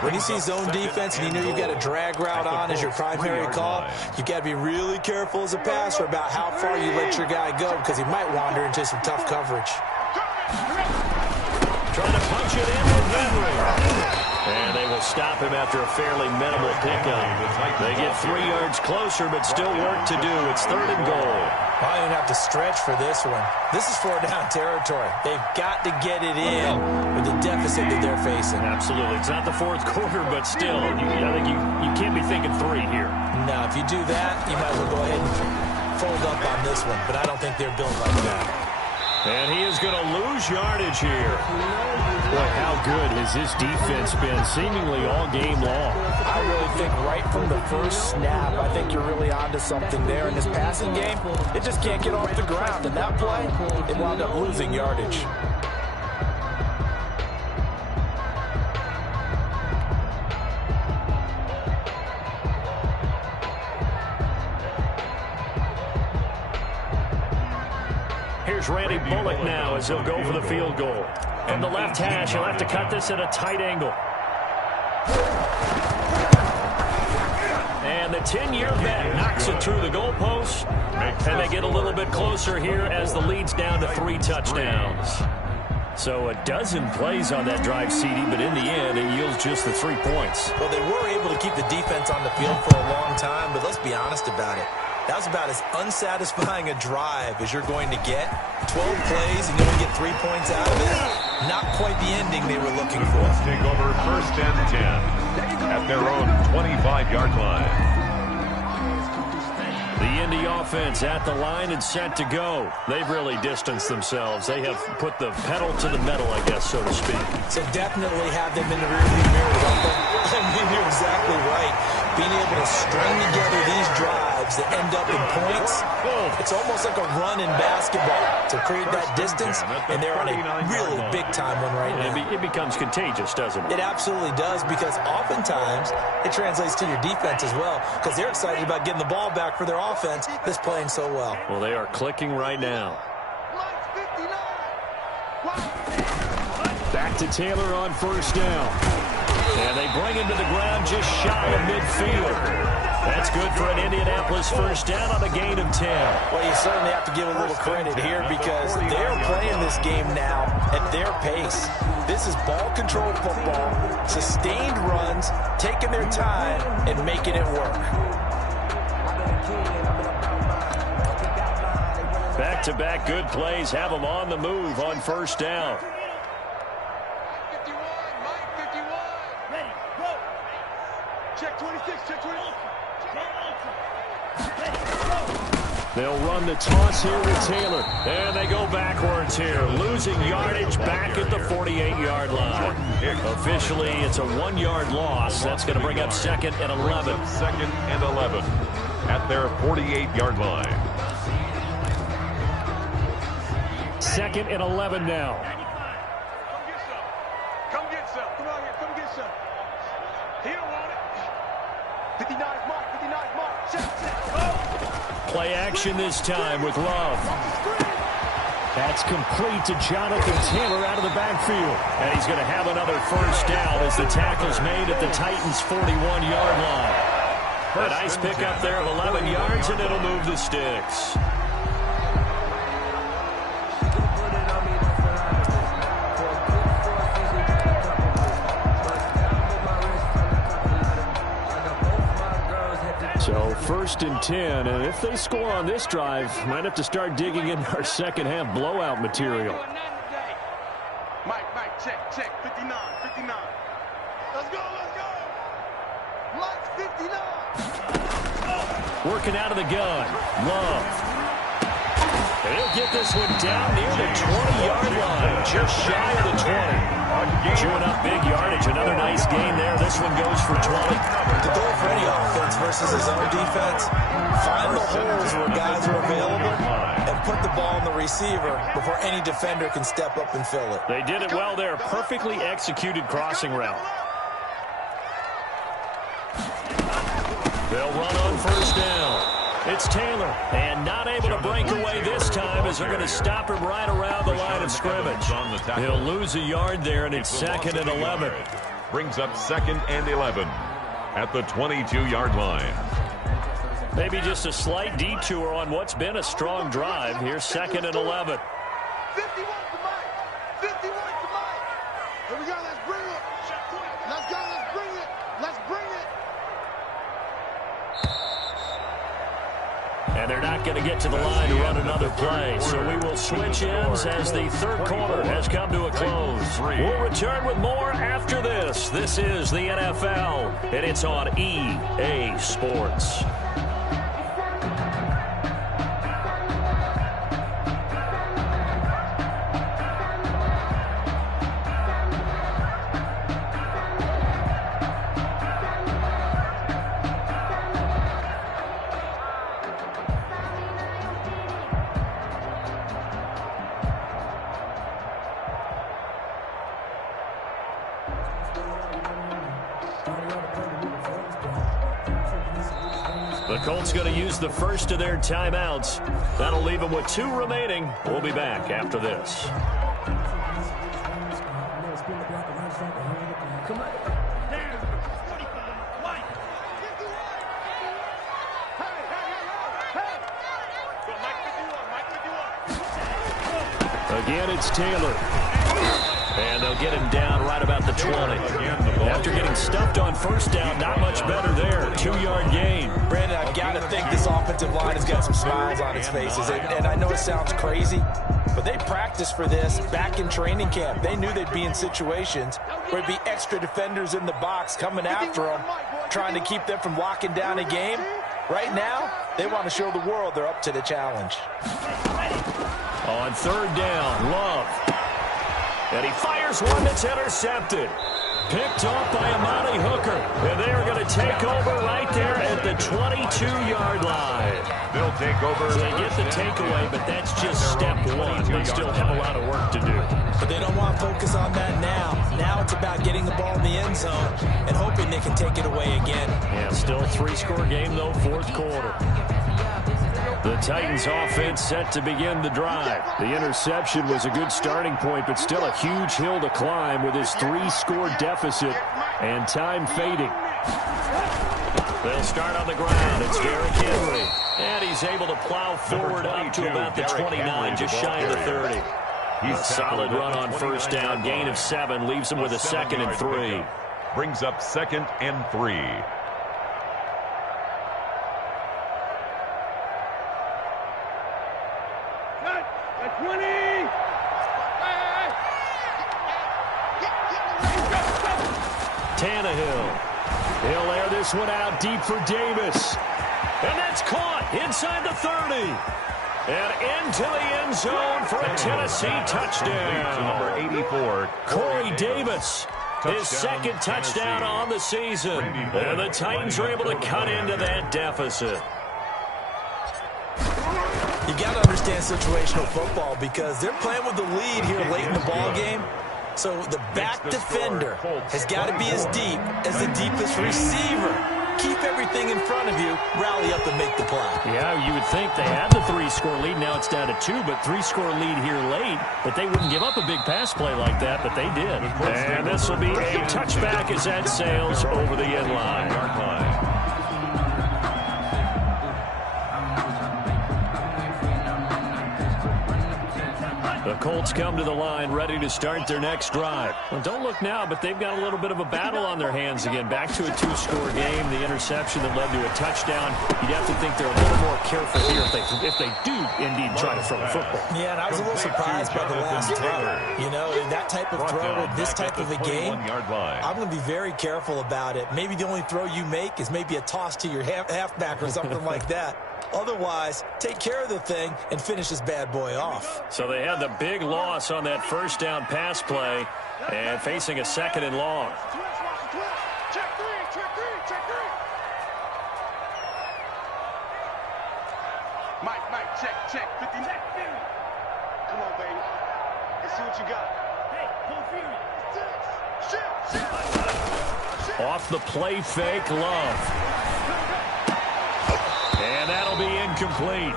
When you see zone defense and you know you've got a drag route on as your primary call, you've got to be really careful as a passer about how far you let your guy go because he might wander into some tough coverage. Trying to punch it in with Henry. And they will stop him after a fairly minimal pickup. They get 3 yards closer, but still work to do. It's 3rd and goal. I don't have to stretch for this one. This is 4-down territory. They've got to get it in with the deficit that they're facing. Absolutely. It's not the 4th quarter, but still, I think you can't be thinking 3 here. No, if you do that, you might as well go ahead and fold up on this one. But I don't think they're built like that. And he is going to lose yardage here. Boy, how good has this defense been seemingly all game long? I really think right from the first snap, I think you're really onto something there in this passing game. It just can't get off the ground. And that play, it wound up losing yardage. Here's Randy Bullock now as he'll go for the field goal. From the left hash, he'll have to cut this at a tight angle. And the 10-year bet knocks it through the goalpost. And they get a little bit closer here as the lead's down to 3 touchdowns. So a dozen plays on that drive, CD, but in the end, it yields just the 3 points. Well, they were able to keep the defense on the field for a long time, but let's be honest about it. That was about as unsatisfying a drive as you're going to get. 12 plays and you only get 3 points out of it. Not quite the ending they were looking for. Take over 1st and 10 at their own 25-yard line. The Indy offense at the line and set to go. They've really distanced themselves. They have put the pedal to the metal, I guess, so to speak. So definitely have them in the rearview mirror, don't they? I mean, you're exactly right. Being able to string together these drives that end up in points, it's almost like a run in basketball to create that distance, and they're on a really big-time one right now. It becomes contagious, doesn't it? It absolutely does, because oftentimes it translates to your defense as well, because they're excited about getting the ball back for their offense that's playing so well. Well, they are clicking right now. Back to Taylor on 1st down. And they bring him to the ground just shy of midfield. That's good for an Indianapolis first down on a gain of 10. Well, you certainly have to give a little credit here because they're playing this game now at their pace. This is ball control football, sustained runs, taking their time, and making it work. Back-to-back good plays have them on the move on 1st down. Check 26, check 26. They'll run the toss here with Taylor. And they go backwards here, losing yardage back at the 48-yard line. Officially, it's a 1-yard loss. That's going to bring up 2nd and 11. 2nd and 11 at their 48-yard line. 2nd and 11 now. Come get some. Come on here, come get some. He don't want it. 59 mark, 59 mark. Check. Play action this time with Love. That's complete to Jonathan Taylor out of the backfield. And he's going to have another first down as the tackle's made at the Titans' 41-yard line. A nice pickup there of 11 yards, and it'll move the sticks. So 1st and 10, and if they score on this drive, might have to start digging in our second half blowout material. Mike, check, 59. Let's go. Mike, 59. Working out of the gun. Love. And he'll get this one down near the 20-yard line, just shy of the 20. Chewing up big yardage. Another nice gain there. This one goes for 20. The goal for any offense versus his own defense, find the holes where guys are available and put the ball in the receiver before any defender can step up and fill it. They did it well there. Perfectly executed crossing route. They'll run on first down. It's Taylor, and not able to break away this time as they're going to stop him right around the line of scrimmage. He'll lose a yard there, and it's 2nd and 11. Brings up 2nd and 11 at the 22-yard line. Maybe just a slight detour on what's been a strong drive. Here's 2nd and 11. 51 to Mike. 51 to Mike. Here we go. Let's bring it. Let's go. Let's bring it. Let's bring it. And they're not going to get to the line to run another play. So we will switch ends as the third quarter has come to a close. We'll return with more after this. This is the NFL, and it's on EA Sports. The Colts going to use the first of their timeouts. That'll leave them with 2 remaining. We'll be back after this. Again, it's Taylor. And they'll get him down right about the 20. After getting stuffed on first down, not much better there. 2-yard gain. Brandon, I've got to think this offensive line has got some smiles on its faces. And I know it sounds crazy, but they practiced for this back in training camp. They knew they'd be in situations where there'd be extra defenders in the box coming after them, trying to keep them from locking down a game. Right now, they want to show the world they're up to the challenge. On third down, Love. And he fires one that's intercepted. Picked off by Amani Hooker. And they are going to take over right there at the 22-yard line. They'll take over. So they get the takeaway, but that's just step one. They still have a lot of work to do. But they don't want to focus on that now. Now it's about getting the ball in the end zone and hoping they can take it away again. Yeah, still a 3-score game, though, fourth quarter. The Titans offense set to begin the drive. The interception was a good starting point, but still a huge hill to climb with his 3-score deficit and time fading. They'll start on the ground. It's Derrick Henry. And he's able to plow forward up to about the 29, just shy of the 30. A solid run on first down. Gain of 7 leaves him with a 2nd and 3. Brings up 2nd and 3. Tannehill. He'll air this one out deep for Davis. And that's caught inside the 30. And into the end zone for a Tennessee touchdown. Number 84, Corey Davis. His second touchdown on the season. And the Titans are able to cut into that deficit. You got to understand situational football because they're playing with the lead here late in the ball game. So the back defender has got to be as deep as the deepest receiver. keep everything in front of you, rally up and make the play. Yeah, you would think they had the 3-score lead. Now it's down to 2, but 3-score lead here late. But they wouldn't give up a big pass play like that, but they did. And this will be a touchback as that sails over the end line. The Colts come to the line ready to start their next drive. Well, don't look now, but they've got a little bit of a battle on their hands again. Back to a 2-score game. The interception that led to a touchdown. You'd have to think they're a little more careful here if they do indeed try to throw the football. Yeah, and I was a little surprised by the last throw. You know, that type of throw with this type of a game, I'm going to be very careful about it. Maybe the only throw you make is maybe a toss to your halfback or something like that. Otherwise, take care of the thing and finish this bad boy off. So they had the big loss on that first down pass play and facing a 2nd and long. Check three. Mike, check. 50. Come on, baby. Let's see what you got. Hey, pull Shift. Off the play fake, Love. And that'll be incomplete.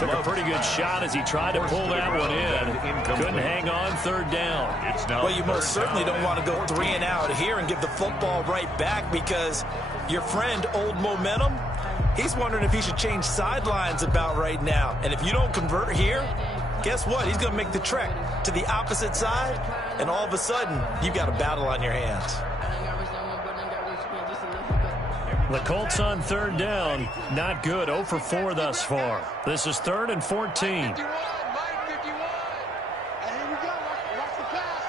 Took a pretty good shot as he tried to pull that one in. Couldn't hang on 3rd down. Well, you most certainly don't want to go 3 and out here and give the football right back because your friend, Old Momentum, he's wondering if he should change sidelines about right now. And if you don't convert here, guess what? He's going to make the trek to the opposite side, and all of a sudden, you've got a battle on your hands. The Colts on 3rd down. Not good. 0 for 4 thus far. This is 3rd and 14. 51. And here we go. Watch the pass.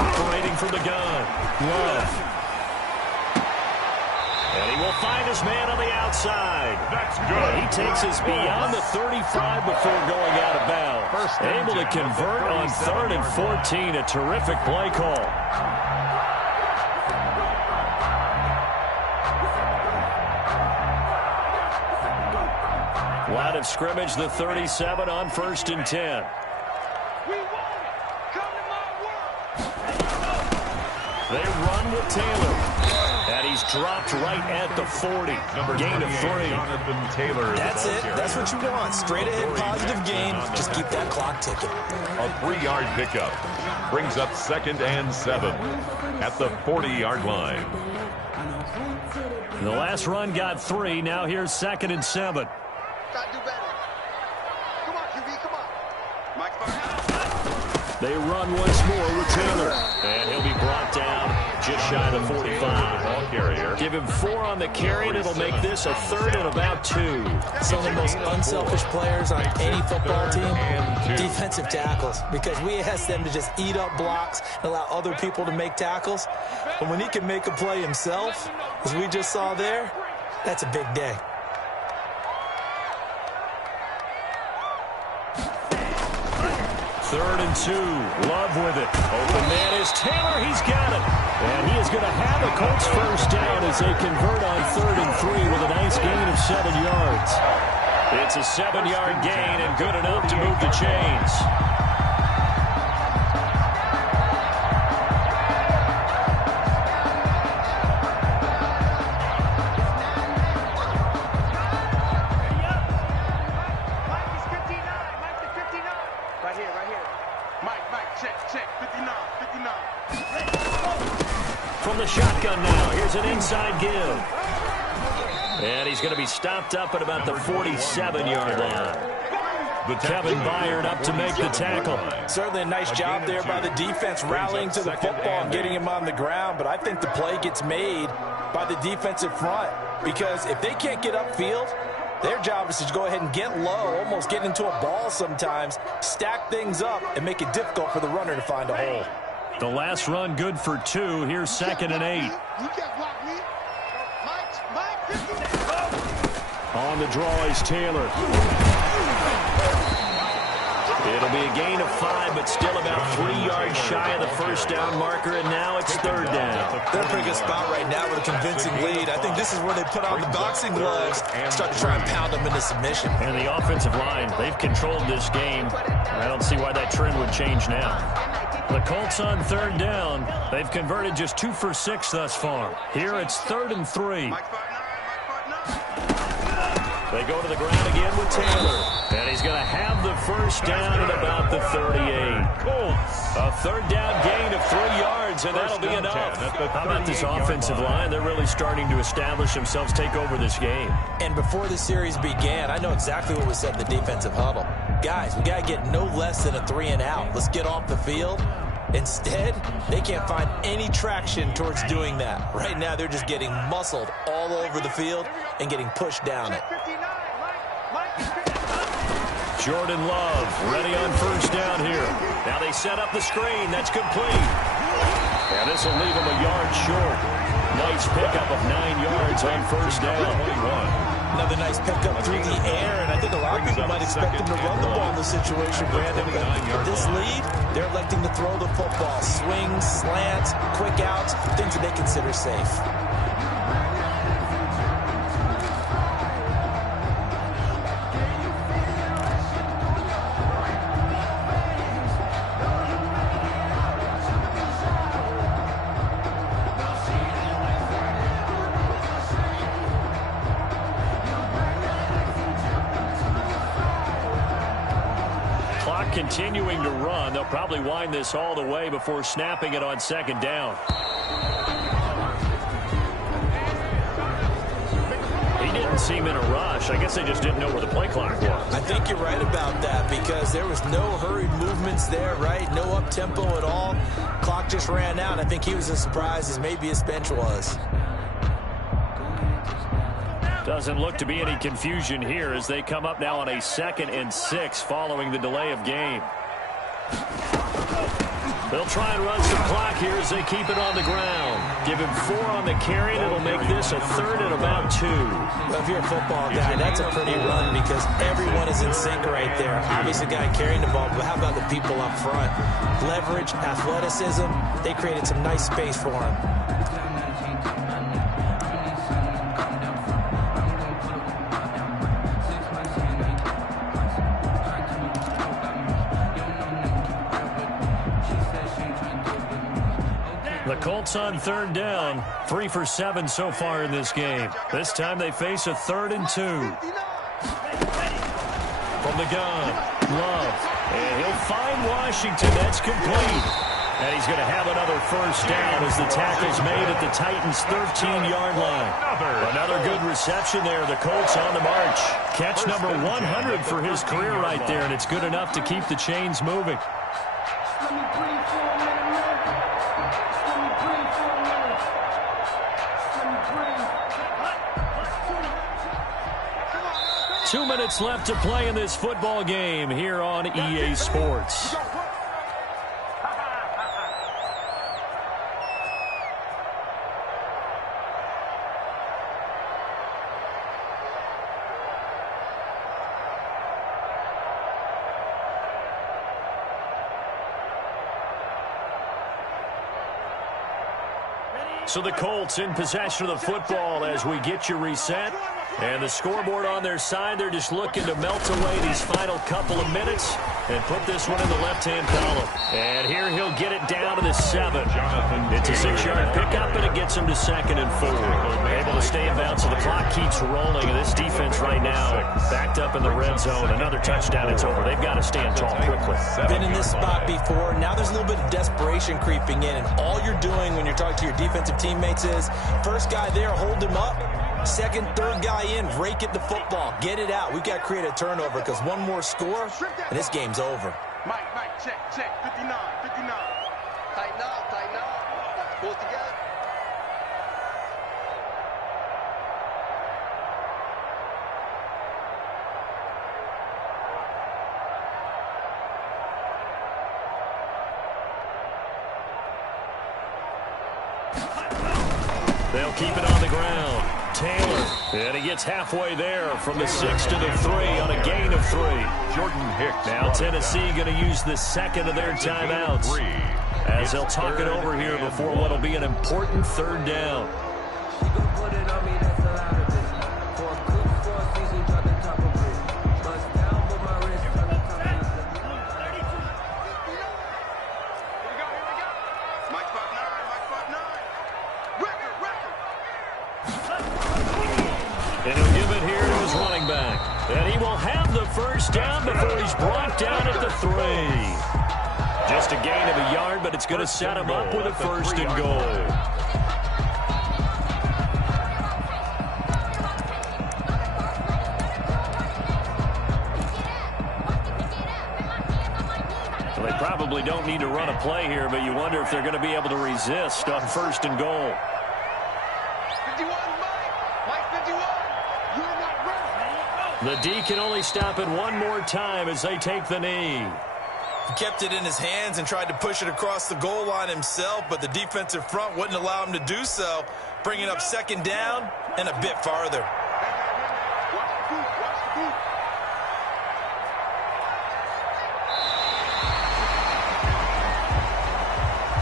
Operating from the gun. Love. And he will find his man on the outside. That's good. He takes us beyond the 35 before going out of bounds. Able to convert on 3rd and 14. A terrific play call. Line of scrimmage, the 37 on 1st and 10. We want it. Come to my world. They run with Taylor. And he's dropped right at the 40. Gain of 3. Jonathan Taylor. That's it. That's what you want. Straight ahead positive gain. Just keep that clock ticking. A 3-yard pickup. Brings up 2nd and 7 at the 40-yard line. The last run got 3. Now here's 2nd and 7. Gotta do better. Come on, QB, come on. Mike, They run once more with Taylor. And he'll be brought down just shy of the 45. Ball carrier. Give him 4 on the carry, and it'll make this a 3rd and about 2. Some of the most unselfish players on any football team, defensive tackles, because we ask them to just eat up blocks and allow other people to make tackles. But when he can make a play himself, as we just saw there, that's a big day. Third and 2. Love with it. Open man is Taylor. He's got it. And he is going to have a Colts first down as they convert on 3rd and 3 with a nice gain of 7 yards. It's a 7-yard gain and good enough to move the chains. From the shotgun now, here's an inside give. And he's going to be stopped up at about the 47-yard line. Kevin Byard up to make the tackle. Certainly a nice job there by the defense rallying to the football and getting him on the ground, but I think the play gets made by the defensive front because if they can't get upfield, their job is to go ahead and get low, almost get into a ball sometimes, stack things up, and make it difficult for the runner to find a hole. The last run good for 2. Here's 2nd and 8. You can't block me. Mike, On the draw is Taylor. It'll be a gain of 5, but still about 3 yards shy of the first down marker, and now it's 3rd down. They're in a pretty good spot right now with a convincing lead. I think this is where they put on the boxing gloves and start to try and pound them into submission. And the offensive line, they've controlled this game. I don't see why that trend would change now. The Colts on third down. They've converted just 2 for 6 thus far. Here it's 3rd and 3. They go to the ground again with Taylor. And he's going to have the first down at about the 38. Colts. A 3rd down gain of 3 yards, and that'll be enough. How about this offensive line? They're really starting to establish themselves, take over this game. And before the series began, I know exactly what was said in the defensive huddle. Guys, we got to get no less than a 3 and out. Let's get off the field. Instead, they can't find any traction towards doing that. Right now, they're just getting muscled all over the field and getting pushed down it. Jordan Love ready on first down here. Now they set up the screen. That's complete. And this will leave them a yard short. Nice pickup of 9 yards on first down. Another nice pickup through the air, and I think a lot of people might expect them to run the ball in this situation, Brandon. But with this lead, they're electing to throw the football. Swings, slants, quick outs, things that they consider safe. Continuing to run. They'll probably wind this all the way before snapping it on second down. He didn't seem in a rush. I guess they just didn't know where the play clock was. I think you're right about that because there was no hurried movements there, right? No up-tempo at all. Clock just ran out. I think he was as surprised as maybe his bench was. Doesn't look to be any confusion here as they come up now on a 2nd and 6 following the delay of game. They'll try and run some clock here as they keep it on the ground. Give him 4 on the carry, and it'll make this a 3rd and about 2. Well, if you're a football guy, that's a pretty run because everyone is in sync right there. Obviously, the guy carrying the ball, but how about the people up front? Leverage, athleticism, they created some nice space for him. The Colts on 3rd down, 3 for 7 so far in this game. This time they face a 3rd and 2. From the gun, Love. And he'll find Washington. That's complete. And he's going to have another first down as the tackle's made at the Titans' 13-yard line. Another good reception there. The Colts on the march. Catch number 100 for his career right there, and it's good enough to keep the chains moving. 2 minutes left to play in this football game here on EA Sports. So the Colts in possession of the football as we get you reset. And the scoreboard on their side, they're just looking to melt away these final couple of minutes and put this one in the left-hand column. And here he'll get it down to the 7. It's a 6-yard pickup, and it gets him to 2nd and 4. Able to stay in bounds, so the clock keeps rolling. And this defense right now backed up in the red zone. Another touchdown, it's over. They've got to stand tall quickly. Been in this spot before. Now there's a little bit of desperation creeping in. And all you're doing when you're talking to your defensive teammates is, first guy there, hold him up. Second, third guy in, rake at the football. Get it out. We've got to create a turnover because one more score, and this game's over. Mike, check, 59. Tighten up. Pull it together. They'll keep it on the ground. Taylor, and he gets halfway there from the 6 to the 3 on a gain of 3. Jordan Hicks. Now Tennessee going to use the second of their timeouts as they'll talk it over here before what will be an important 3rd down. Mike 5'9", Record. And he'll give it here to his running back. And he will have the first down before he's brought down at the 3. Just a gain of a yard, but it's going to set him up with a first and goal. Well, they probably don't need to run a play here, but you wonder if they're going to be able to resist on first and goal. 51, Mike 51. You're not ready. The D can only stop it one more time as they take the knee. He kept it in his hands and tried to push it across the goal line himself, but the defensive front wouldn't allow him to do so, bringing up second down and a bit farther. Watch the boot.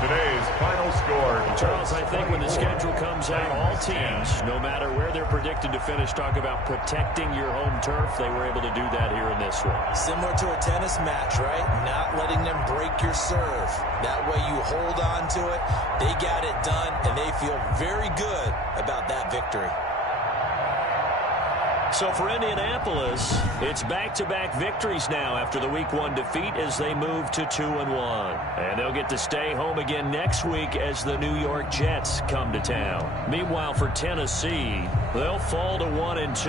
Today's final score. Charles, I think when the schedule comes out, all teams, no matter where they're predicted to finish, talk about protecting your home turf. They were able to do that here in this one. Similar to a tennis match, right? Not letting them break your serve. That way you hold on to it. They got it done, and they feel very good about that victory. So for Indianapolis, it's back-to-back victories now after the Week 1 defeat as they move to 2-1. And they'll get to stay home again next week as the New York Jets come to town. Meanwhile, for Tennessee, they'll fall to 1-2.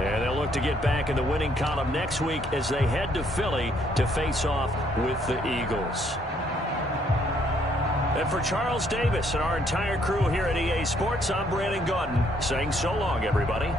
And they'll look to get back in the winning column next week as they head to Philly to face off with the Eagles. And for Charles Davis and our entire crew here at EA Sports, I'm Brandon Gaudin saying so long, everybody.